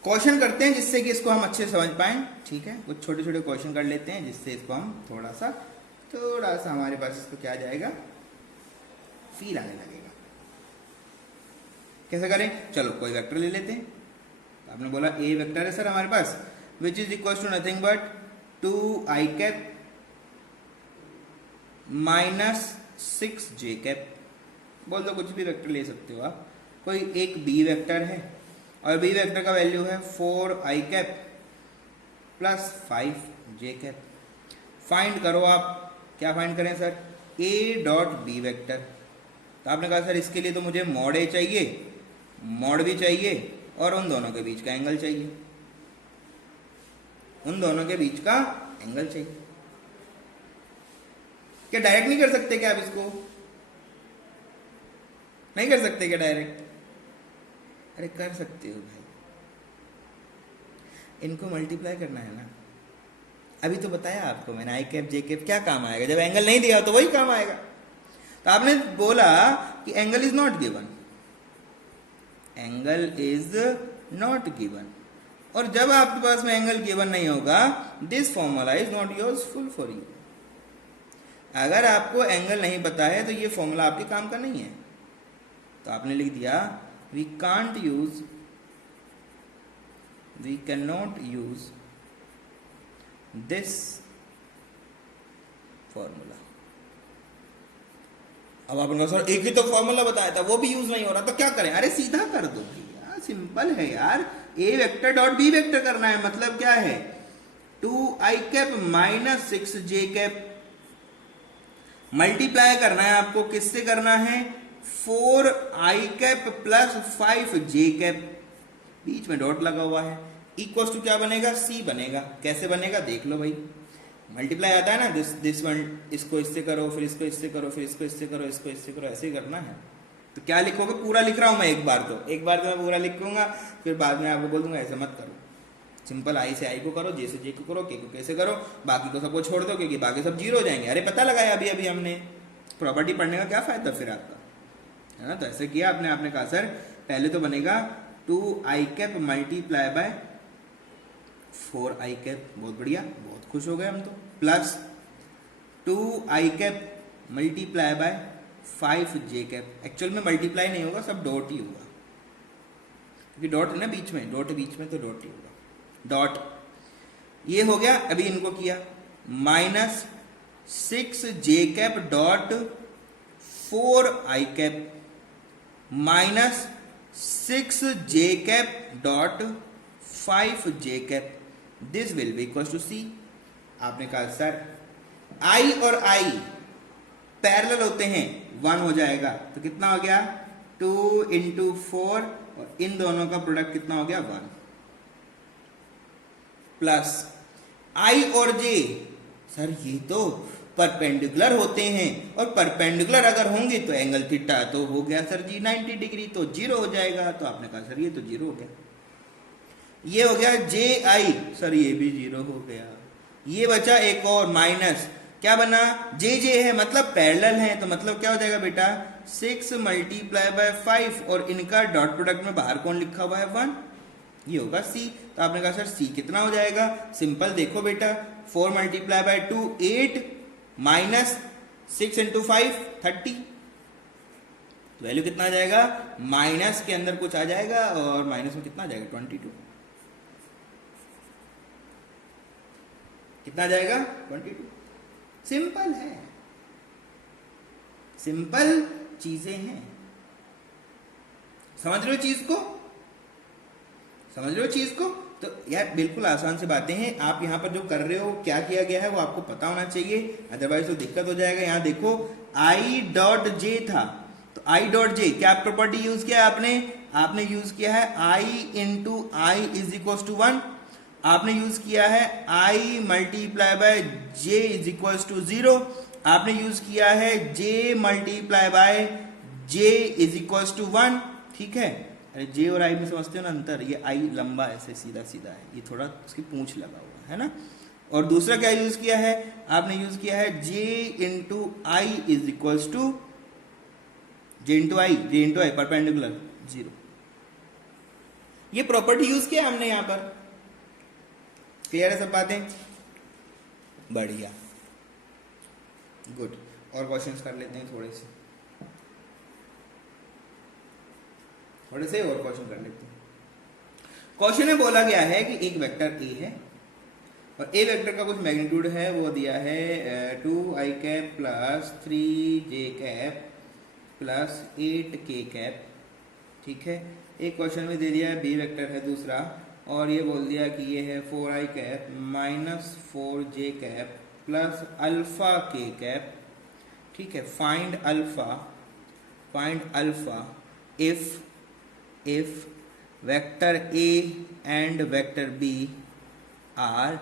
क्वेश्चन करते हैं जिससे कि इसको हम अच्छे समझ पाए। ठीक है, कुछ छोटे छोटे क्वेश्चन कर लेते हैं जिससे इसको हम थोड़ा सा हमारे पास इसको क्या आ जाएगा, फील आने लगेगा। कैसे करें, चलो कोई वेक्टर ले लेते हैं। आपने बोला ए वेक्टर है सर हमारे पास which is equal to nothing but 2i cap minus 6j cap. बोल दो, कुछ भी वेक्टर ले सकते हो आप। कोई एक बी वेक्टर है और बी वेक्टर का वैल्यू है 4i cap plus 5j cap. Find करो आप, क्या फाइंड करें sir, A dot B vector. तो आपने कहा सर इसके लिए तो मुझे मॉड ए चाहिए, मॉड भी चाहिए और उन दोनों के बीच का एंगल चाहिए, उन दोनों के बीच का एंगल चाहिए। क्या डायरेक्ट नहीं कर सकते क्या आप इसको, नहीं कर सकते क्या डायरेक्ट? अरे कर सकते हो भाई, इनको मल्टीप्लाई करना है ना। अभी तो बताया आपको मैंने, आई कैप जे कैप क्या काम आएगा, जब एंगल नहीं दिया तो वही काम आएगा। तो आपने बोला कि angle is not given, angle is not given, और जब आपके पास में एंगल गिवन नहीं होगा this formula is not useful for you. अगर आपको एंगल नहीं पता है तो ये फॉर्मूला आपके काम का नहीं है। तो आपने लिख दिया we can not use this formula. अब आपने कहा सर एक ही तो फॉर्मूला बताया था वो भी यूज नहीं हो रहा, तो क्या करें? अरे सीधा कर दो भैया, सिंपल है यार। ए वेक्टर डॉट बी वेक्टर करना है, मतलब क्या है, 2i cap minus 6j cap multiply करना है आपको, किससे करना है, 4i cap plus 5j cap, बीच में डॉट लगा हुआ है, इक्वल टू क्या बनेगा, c बनेगा। कैसे बनेगा देख लो भाई, मल्टीप्लाई आता है ना, दिस वन, इसको इससे करो, फिर इसको इससे करो, फिर इसको इससे करो, इसको इससे करो, ऐसे ही करना है। तो क्या लिखोगे, पूरा लिख रहा हूं मैं, एक बार तो मैं पूरा लिखूंगा, फिर बाद में आपको बोल दूंगा ऐसे मत करो। सिंपल आई से आई को करो, जे से जे को करो, के को कैसे करो, बाकी को सबको छोड़ दो क्योंकि बाकी सब जीरो हो जाएंगे। अरे पता लगाया अभी अभी हमने, प्रॉपर्टी पढ़ने का क्या फायदा फिर आपका, है ना। तो ऐसे किया आपने कहा सर पहले तो बनेगा 2i cap multiply by 4i cap, बहुत बढ़िया, बहुत खुश हो गए हम तो, plus 2i cap multiply by 5j cap. Actual में मल्टीप्लाई नहीं होगा, सब डॉट ही होगा, क्योंकि डॉट है ना बीच में, डॉट बीच में तो डॉट ही होगा, डॉट। ये हो गया, अभी इनको किया minus 6j cap dot 4i cap minus 6j cap dot 5j cap, this will be equal to c। आपने कहा सर i और i पैरेलल होते हैं, 1 हो जाएगा, तो कितना हो गया 2 इंटू 4, और इन दोनों का प्रोडक्ट कितना हो गया 1, प्लस i और j, सर ये तो परपेंडिकुलर होते हैं, और परपेंडिकुलर अगर होंगे तो एंगल थीटा तो हो गया सर जी 90 डिग्री, तो 0 हो जाएगा। तो आपने कहा सर ये तो 0 हो गया। ये हो गया ji, सर ये भी 0 हो गया। ये बचा एक और माइनस, क्या बना, jj है मतलब पैरेलल है, तो मतलब क्या हो जाएगा बेटा 6 मल्टीप्लाई बाय 5, और इनका डॉट प्रोडक्ट में बाहर कौन लिखा हुआ है 1, ये होगा c। तो आपने कहा सर c कितना हो जाएगा, सिंपल देखो बेटा, 4 multiply by 2 8 minus 6 into 5 30, value कितना आ जाएगा, माइनस के अंदर कुछ आ जाएगा और माइनस में कितना आ जाएगा 22, कितना आ जाएगा 22। सिंपल है, सिंपल चीजें हैं, समझ रहे हो चीज को, समझ रहे हो चीज को? तो यार बिल्कुल आसान से बातें हैं, आप यहाँ पर जो कर रहे हो क्या किया गया है वो आपको पता होना चाहिए, अदरवाइज तो दिक्कत हो जाएगा। यहाँ देखो आई डॉट जे था, तो आई डॉट जे क्या प्रॉपर्टी यूज किया आपने यूज किया है I into I is equal to 1, आपने यूज किया है I multiply by J is equal to 0, आपने यूज किया है J multiply by J is equal to 1, ठीक है। अरे जे और आई में समझते हो ना अंतर, ये आई लंबा ऐसे सीधा सीधा है, ये थोड़ा उसकी पूंछ लगा हुआ है ना। और दूसरा क्या यूज किया है आपने यूज किया है J into I is equal to J into I perpendicular 0, ये प्रॉपर्टी यूज किया हमने यहां पर। क्लियर है सब बातें? बढ़िया, गुड। और क्वेश्चंस कर लेते हैं थोड़े से और क्वेश्चन कर लेते हैं। क्वेश्चन में बोला गया है कि एक वेक्टर ए है और ए वेक्टर का कुछ मैग्नीट्यूड है, वो दिया है 2i cap plus 3j cap plus 8k cap, ठीक है। एक क्वेश्चन में दे दिया है बी वेक्टर है दूसरा, और ये बोल दिया कि ये है 4i cap minus 4j cap plus alpha k cap, ठीक है। Find alpha if vector A and vector B are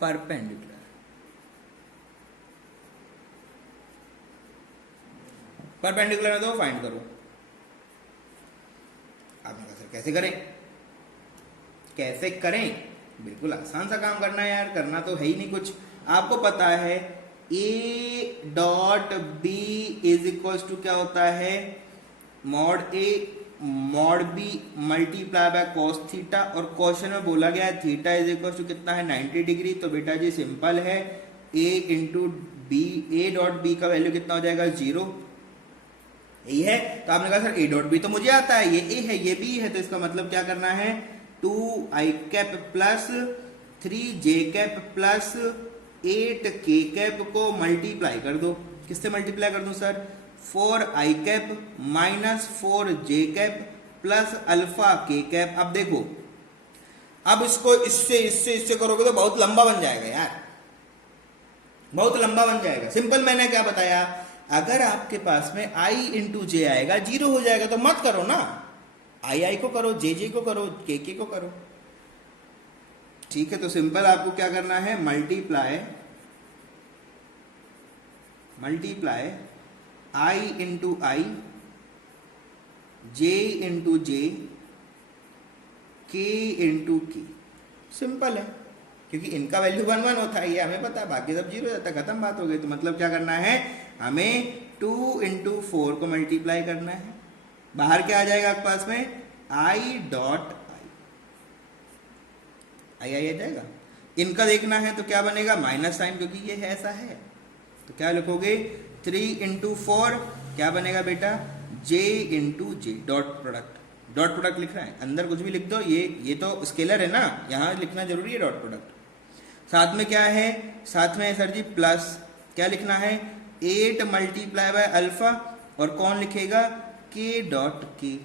perpendicular। Perpendicular है तो फाइंड करो। आपने कहा सर कैसे करें? बिल्कुल आसान सा काम करना है यार, करना तो है ही नहीं कुछ। आपको पता है A dot B is equal to क्या होता है, mod A mod B multiply by cos theta, और क्वेश्चन में बोला गया है थीटा इज इक्वल टू कितना है 90 डिग्री। तो बेटा जी सिंपल है, A into B, A dot B का वैल्यू कितना हो जाएगा 0, यही है। तो आपने कहा सर ए डॉट बी तो मुझे आता है, ये ए है ये बी है, तो इसका मतलब क्या करना है 2i cap plus 3j cap plus 8k cap को मल्टीप्लाई कर दो। किससे मल्टीप्लाई कर दूं sir? 4i cap minus 4j cap plus alpha k cap. अब देखो, अब इसको इससे करोगे तो बहुत लंबा बन जाएगा यार, बहुत लंबा बन जाएगा। सिंपल मैंने क्या बताया, अगर आपके पास में i इंटू जे आएगा 0 हो जाएगा, तो मत करो ना, आई को करो, जे को करो, के को करो, ठीक है। तो सिंपल आपको क्या करना है, मल्टीप्लाई आई इंटू आई, जे इंटू जे, के इंटू के। सिंपल है, क्योंकि इनका वैल्यू 1 1 होता है, ये हमें पता है, बाकी सब 0 हो जाता है, खत्म बात हो गई। तो मतलब क्या करना है, हमें 2 इंटू 4 को मल्टीप्लाई करना है। बाहर क्या आ जाएगा आपके पास में, आई डॉट आई आ जाएगा। इनका देखना है तो क्या बनेगा, माइनस साइन, क्योंकि ये है ऐसा है। तो क्या लिखोगे, 3 इंटू 4 क्या बनेगा बेटा, j इंटू जे, डॉट प्रोडक्ट लिख रहा है, अंदर कुछ भी लिख दो, ये तो स्केलर है ना, यहां लिखना जरूरी है डॉट प्रोडक्ट। साथ में क्या है, साथ में सर जी प्लस क्या लिखना है, 8 मल्टीप्लाई बाय अल्फा, और कौन लिखेगा, k डॉट के,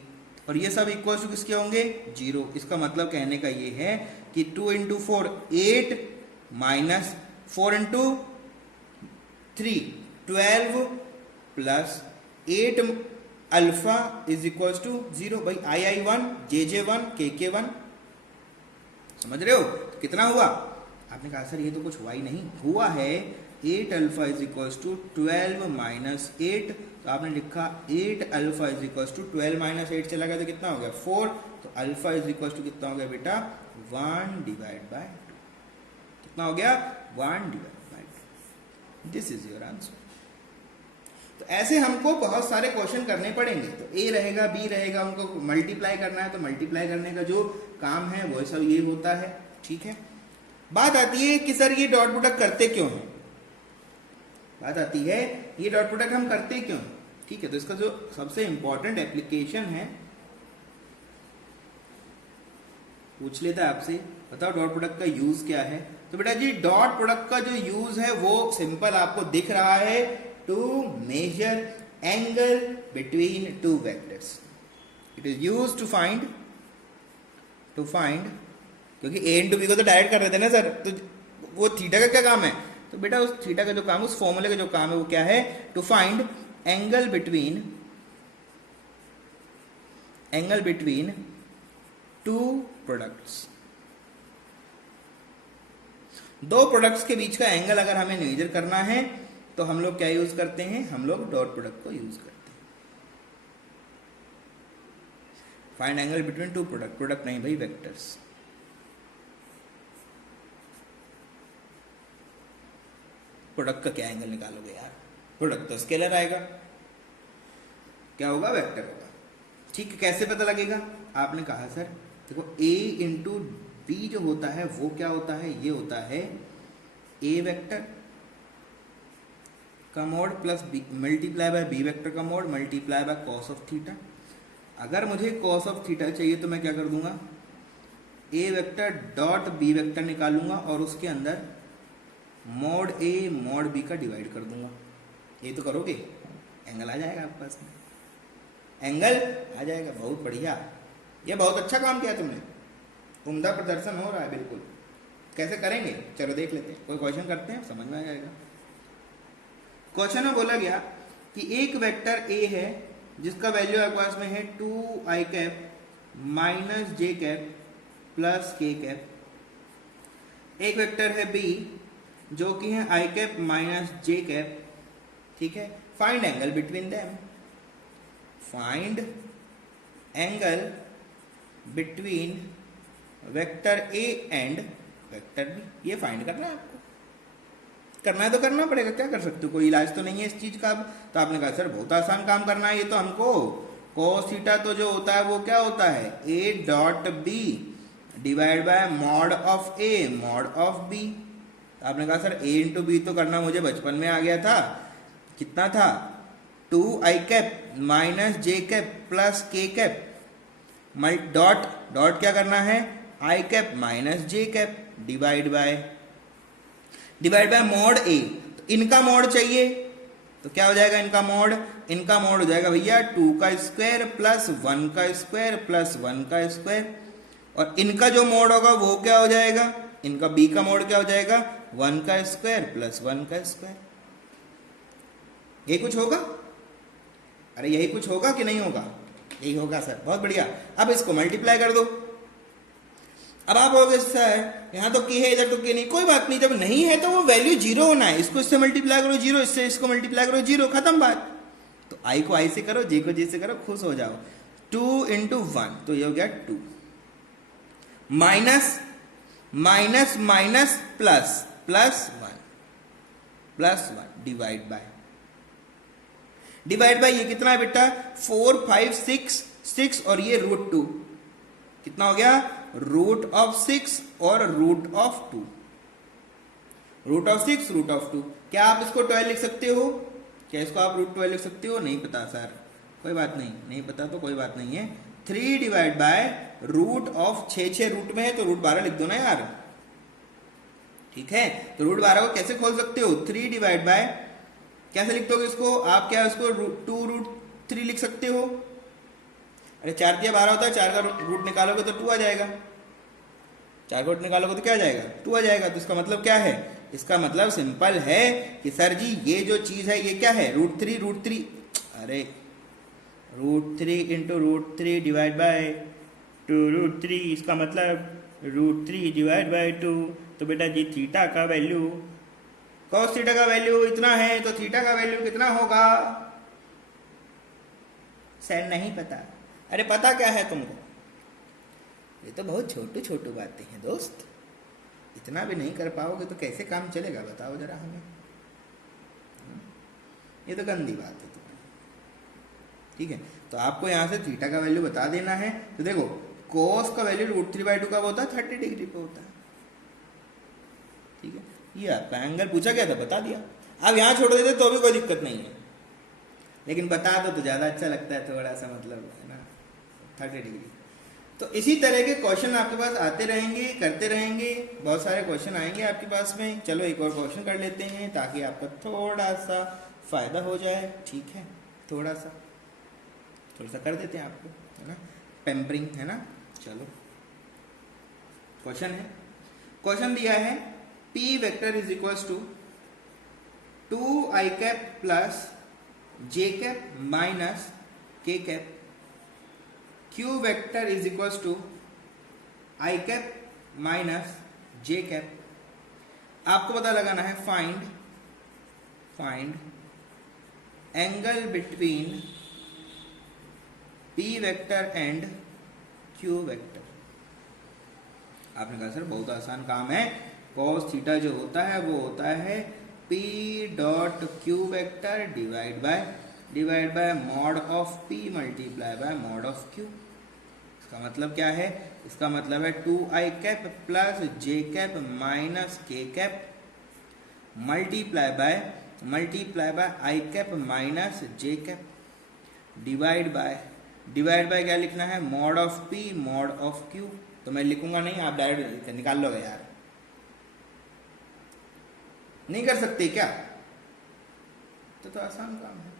और ये सब इक्वल टू किसके होंगे, 0। इसका मतलब कहने का ये है कि 2 into 4 8 minus 4 into 3 12 plus 8 alpha is equal to 0। भाई आई 1, जे 1, के 1, समझ रहे हो? तो कितना हुआ? आपने कहा सर ये तो कुछ हुआ ही नहीं, हुआ है 8 alpha is equal to 12 minus 8। तो आपने लिखा 8 alpha is equal to 12 minus 8 चला गया तो कितना हो गया 4। तो अल्फा इज इक्वल टू कितना हो गया बेटा, 1 डिवाइड बाय 2। कितना हो गया, 1 divide bye 2। This is your answer. तो ऐसे हमको बहुत सारे क्वेश्चन करने पड़ेंगे। तो ए रहेगा, बी रहेगा, उनको मल्टीप्लाई करना है, तो मल्टीप्लाई करने का जो काम है वो सब ये होता है, ठीक है। बात आती है कि सर ये डॉट प्रोडक्ट करते क्यों हैं, बात आती है ये डॉट प्रोडक्ट हम करते क्यों हैं, ठीक है। तो इसका जो सबसे इंपॉर्टेंट एप्लीकेशन है, पूछ लेता है आपसे, बताओ डॉट प्रोडक्ट का यूज क्या है। तो बेटा जी डॉट प्रोडक्ट का जो यूज है वो सिंपल आपको दिख रहा है, to measure angle between two vectors. It is used to find to find, क्योंकि ए इंटू बी को तो डायरेक्ट कर रहे थे ना सर, तो वो थीटा का क्या काम है, तो बेटा उस थीटा का जो काम, उस फॉर्मूले का जो काम है वो क्या है, to find angle between two products. दो प्रोडक्ट्स के बीच का एंगल अगर हमें मेजर करना है तो हम लोग क्या यूज करते हैं, हम लोग डॉट प्रोडक्ट को यूज करते हैं। Find angle between to product, product नहीं भाई, वेक्टर्स। प्रोडक्ट का क्या एंगल निकालोगे यार, प्रोडक्ट तो स्केलर आएगा, क्या होगा, वेक्टर होगा। ठीक है, कैसे पता लगेगा, आपने कहा सर देखो a इंटू बी जो होता है वो क्या होता है, ये होता है a वेक्टर का mod plus B multiply by B vector का mod multiply by cos of theta. अगर मुझे कॉस ऑफ थीटा चाहिए तो मैं क्या कर दूंगा, a vector dot B vector निकालूंगा और उसके अंदर मॉड a मॉड b का डिवाइड कर दूंगा। ये तो करोगे, एंगल आ जाएगा आपके पास में, एंगल आ जाएगा। बहुत बढ़िया, ये बहुत अच्छा काम किया तुमने, उम्दा प्रदर्शन हो रहा है बिल्कुल। कैसे करेंगे, चलो देख लेते हैं, कोई क्वेश्चन करते हैं, समझ में आ जाएगा। क्वेश्चन में बोला गया कि एक वेक्टर a है जिसका वैल्यू आपके पास में है 2i कैप माइनस जे कैप प्लस के कैप। एक वेक्टर है b जो कि है i cap minus J cap, ठीक है। Find angle between them, find angle between vector a and vector b। ये फाइंड करना है आपको, करना है तो करना पड़ेगा, क्या कर सकते हो, कोई इलाज तो नहीं है इस चीज का। अब तो आपने कहा सर बहुत आसान काम करना है ये तो हमको, cos थीटा तो जो होता है वो क्या होता है, a dot b divide by mod of a mod of b। आपने कहा सर a इंटू बी तो करना मुझे बचपन में आ गया था, कितना था, 2i कैप माइनस जे कैप प्लस के कैप, डॉट डॉट क्या करना है, i cap minus J cap divide by mod a। तो इनका मॉड चाहिए तो क्या हो जाएगा, इनका मॉड हो जाएगा भैया 2 का स्क्वायर प्लस 1 का स्क्वायर प्लस 1 का स्क्वायर, और इनका जो मॉड होगा वो क्या हो जाएगा, इनका b का मॉड क्या हो जाएगा, 1 का स्क्वायर प्लस 1 का स्क्वायर। यही कुछ होगा, अरे यही कुछ होगा कि नहीं होगा, यही होगा सर, बहुत बढ़िया। अब इसको मल्टीप्लाई कर दो। अब आप बोलोगे सर यहाँ तो की है इधर तो की नहीं, कोई बात नहीं, जब नहीं है तो वो वैल्यू जीरो होना है, इसको इससे मल्टीप्लाई करो जीरो, इससे इसको मल्टीप्लाई करो जीरो, खत्म बात। तो आई को आई से करो, जे को जे से करो, खुश हो जाओ। 2 इंटू 1 तो ये हो गया 2, minus minus minus plus plus 1 divide bye ये कितना है बेटा, 4 5 6 और ये √2 कितना हो गया, √6 और √2, √6 क्या आप इसको 12 लिख सकते हो, क्या इसको आप √12 लिख सकते हो, नहीं पता सर, कोई बात नहीं, नहीं पता तो कोई बात नहीं है। 3 डिवाइड बाय √6 रूट में है तो √12 लिख दो ना यार, ठीक है। तो √12 को कैसे खोल सकते हो, 3 डिवाइड बाय, कैसे लिख दोगे इसको आप, क्या इसको 2√3 लिख सकते हो। अरे 4 दिया 12 होता है, 4 का रूट निकालोगे तो 2 आ जाएगा, 4 का रूट निकालोगे तो क्या आ जाएगा, 2 आ जाएगा। तो इसका मतलब क्या है, इसका मतलब सिंपल है कि सर जी ये जो चीज है ये क्या है, √3, अरे √3 इंटू √3 डिवाइड बाय 2√3, इसका मतलब √3 डिवाइड बाय 2। तो बेटा जी थीटा का वैल्यू, cos थीटा का वैल्यू इतना है तो थीटा का वैल्यू कितना होगा, सर नहीं पता। अरे पता क्या है तुमको, ये तो बहुत छोटू बातें हैं दोस्त, इतना भी नहीं कर पाओगे तो कैसे काम चलेगा बताओ जरा हमें, ये तो गंदी बात है तुम्हारी, ठीक है। तो आपको यहाँ से थीटा का वैल्यू बता देना है। तो देखो cos का वैल्यू √3/2 का होता है, 30 डिग्री पे होता है, ठीक है। ये आपका एंगल पूछा गया था, बता दिया। अब यहाँ छोड़ देते तो भी कोई दिक्कत नहीं है, लेकिन बता दो तो ज्यादा अच्छा लगता है, थोड़ा सा मतलब है ना, 30 डिग्री। तो इसी तरह के क्वेश्चन आपके पास आते रहेंगे, करते रहेंगे, बहुत सारे क्वेश्चन आएंगे आपके पास में। चलो एक और क्वेश्चन कर लेते हैं ताकि आपका थोड़ा सा फायदा हो जाए, ठीक है। थोड़ा सा कर देते हैं आपको, है ना, पेम्परिंग, है ना। चलो क्वेश्चन है, क्वेश्चन दिया है P vector is equals to 2i cap plus j cap minus k cap, Q vector is equals to i cap minus j cap. आपको पता लगाना है find angle between P vector and Q vector. आपने कहा sir बहुत आसान काम है, cos थीटा जो होता है वो होता है P dot Q vector divide by mod of P multiply by mod of Q। इसका मतलब क्या है? इसका मतलब है 2i cap plus j cap minus k cap multiply by i cap minus j cap divide by क्या लिखना है? Mod of P mod of Q। तो मैं लिखूंगा नहीं, आप डायरेक्ट निकाल लोगे यार, नहीं कर सकते क्या? तो आसान काम है,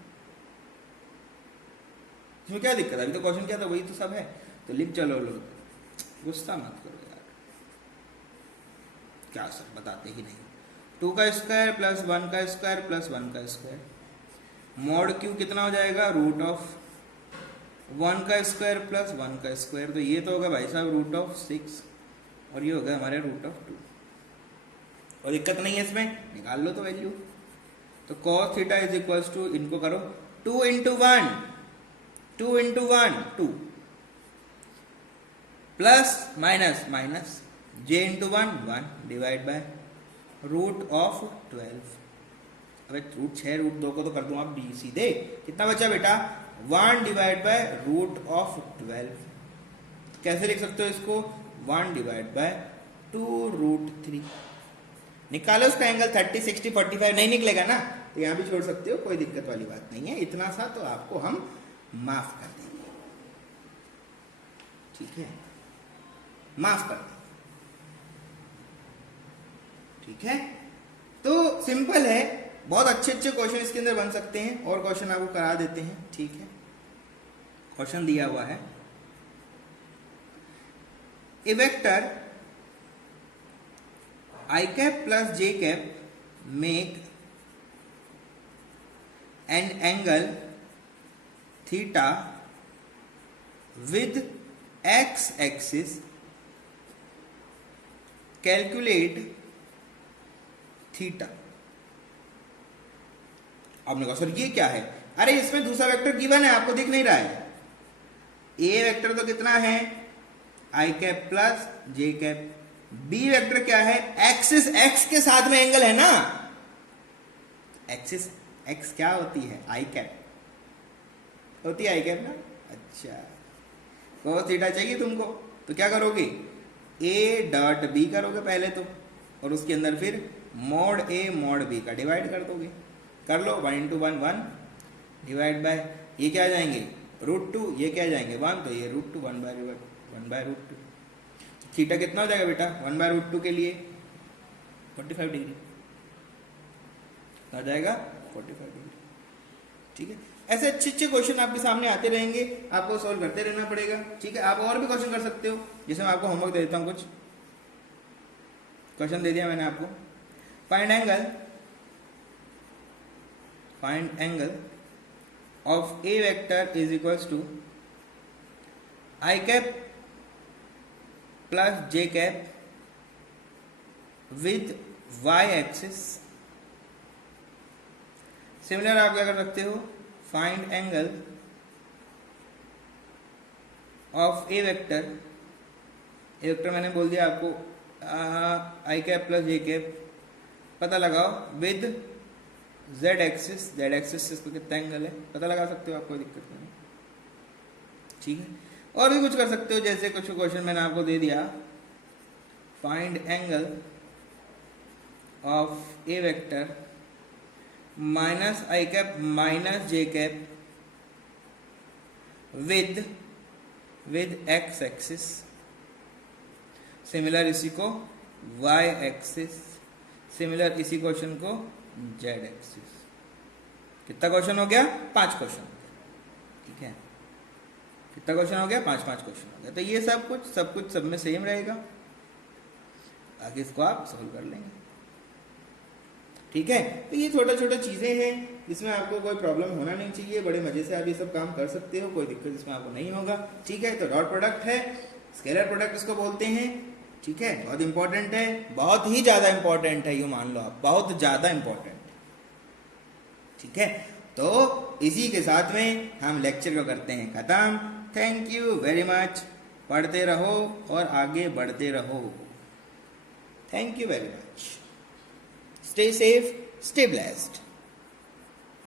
इसमें क्या दिक्कत है? अभी तो क्वेश्चन क्या था वही तो सब है, तो लिख चलो लोग, गुस्सा मत करो यार। क्या सर बताते ही नहीं। 2 का स्क्वायर प्लस 1 का स्क्वायर प्लस 1 का स्क्वायर, मॉड Q कितना हो जाएगा? रूट ऑफ 1 का स्क्वायर प्लस 1 का स्क्वायर, तो ये तो होगा भाई साहब रूट ऑफ 6 और ये होगा हमारे रूट ऑफ 2। और दिक्कत नहीं है इसमें, निकाल लो तो वैल्यू। तो cos theta is equals to, इनको करो 2 into 1 2 plus minus j into 1 divide by root of 12। अबे रूट 6 रूट 2 को तो कर दूं आप सीधे, कितना बचा बेटा? 1 डिवाइड बाय रूट ऑफ 12। कैसे लिख सकते हो इसको? 1 डिवाइड बाय 2 रूट 3। निकालो उसका एंगल 30 60 45, नहीं निकलेगा ना तो यहां भी छोड़ सकते हो, कोई दिक्कत वाली बात नहीं है। इतना सा तो आपको हम माफ कर देंगे, ठीक है, माफ कर देंगे, ठीक है। तो सिंपल है, बहुत अच्छे क्वेश्चन इसके अंदर बन सकते हैं, और क्वेश्चन आपको करा देते हैं, ठीक है। क्वेश्चन दिया हुआ है A vector I cap plus j cap make an angle theta with x axis, calculate theta. आपने कहा सर ये क्या है? अरे इसमें दूसरा वेक्टर गिवन है, आपको दिख नहीं रहा है। ए वेक्टर तो कितना है? I cap plus j cap. B vector क्या है? एक्सिस x के साथ में एंगल है ना, एक्सिस x क्या होती है? I कैप होती है, I कैप ना। अच्छा, cos थीटा चाहिए तुमको, तो क्या करोगे? a डॉट b करोगे पहले तो, और उसके अंदर फिर मॉड a मॉड b का डिवाइड कर दोगे। कर लो, 1 इंटू 1 डिवाइड बाय, ये क्या आ जाएंगे? रूट 2, ये क्या आ जाएंगे? 1, तो ये रूट 2 1 बाय रूट 2। थीटा कितना हो जाएगा बेटा 1 बाय रूट 2 के लिए? 45 डिग्री आ जाएगा, 45 डिग्री, ठीक है। ऐसे अच्छे क्वेश्चन आपके सामने आते रहेंगे, आपको सॉल्व करते रहना पड़ेगा, ठीक है। आप और भी क्वेश्चन कर सकते हो, जैसे मैं आपको होमवर्क दे देता हूँ, कुछ क्वेश्चन दे दिया मैंने आपको। Find angle of A vector is equals to I cap plus j cap with y axis. Similar आप क्या कर सकते हो? Find angle of A vector मैंने बोल दिया आपको, I cap plus j cap, पता लगाओ विद z एक्सिस से इसको कितना एंगल है पता लगा सकते हो आप, कोई दिक्कत नहीं, ठीक है। और भी कुछ कर सकते हो, जैसे कुछ क्वेश्चन मैंने आपको दे दिया। Find angle of A vector minus I cap minus j cap with x axis, similar इसी को y एक्सिस, सिमिलर इसी क्वेश्चन को z एक्सिस। कितना क्वेश्चन हो गया? 5 क्वेश्चन हो गया, ठीक है। कितना क्वेश्चन हो गया? 5 क्वेश्चन हो गया। तो ये सब कुछ सब में सेम रहेगा, आगे इसको आप सॉल्व कर लेंगे। ठीक है, तो ये छोटा छोटा चीजें हैं जिसमें आपको कोई प्रॉब्लम होना नहीं चाहिए, बड़े मजे से आप ये सब काम कर सकते हो, कोई दिक्कत इसमें आपको नहीं होगा। ठीक है, तो डॉट प्रोडक्ट है, स्केलर प्रोडक्ट इसको बोलते हैं। ठीक है, बहुत इंपॉर्टेंट है, बहुत ही ज्यादा इंपॉर्टेंट है, यूं मान लो आप, बहुत ज्यादा इंपॉर्टेंट। ठीक है, तो इसी के साथ में हम लेक्चर को करते हैं खत्म। थैंक यू वेरी मच, पढ़ते रहो और आगे बढ़ते रहो। Thank you very much, stay safe, stay blessed.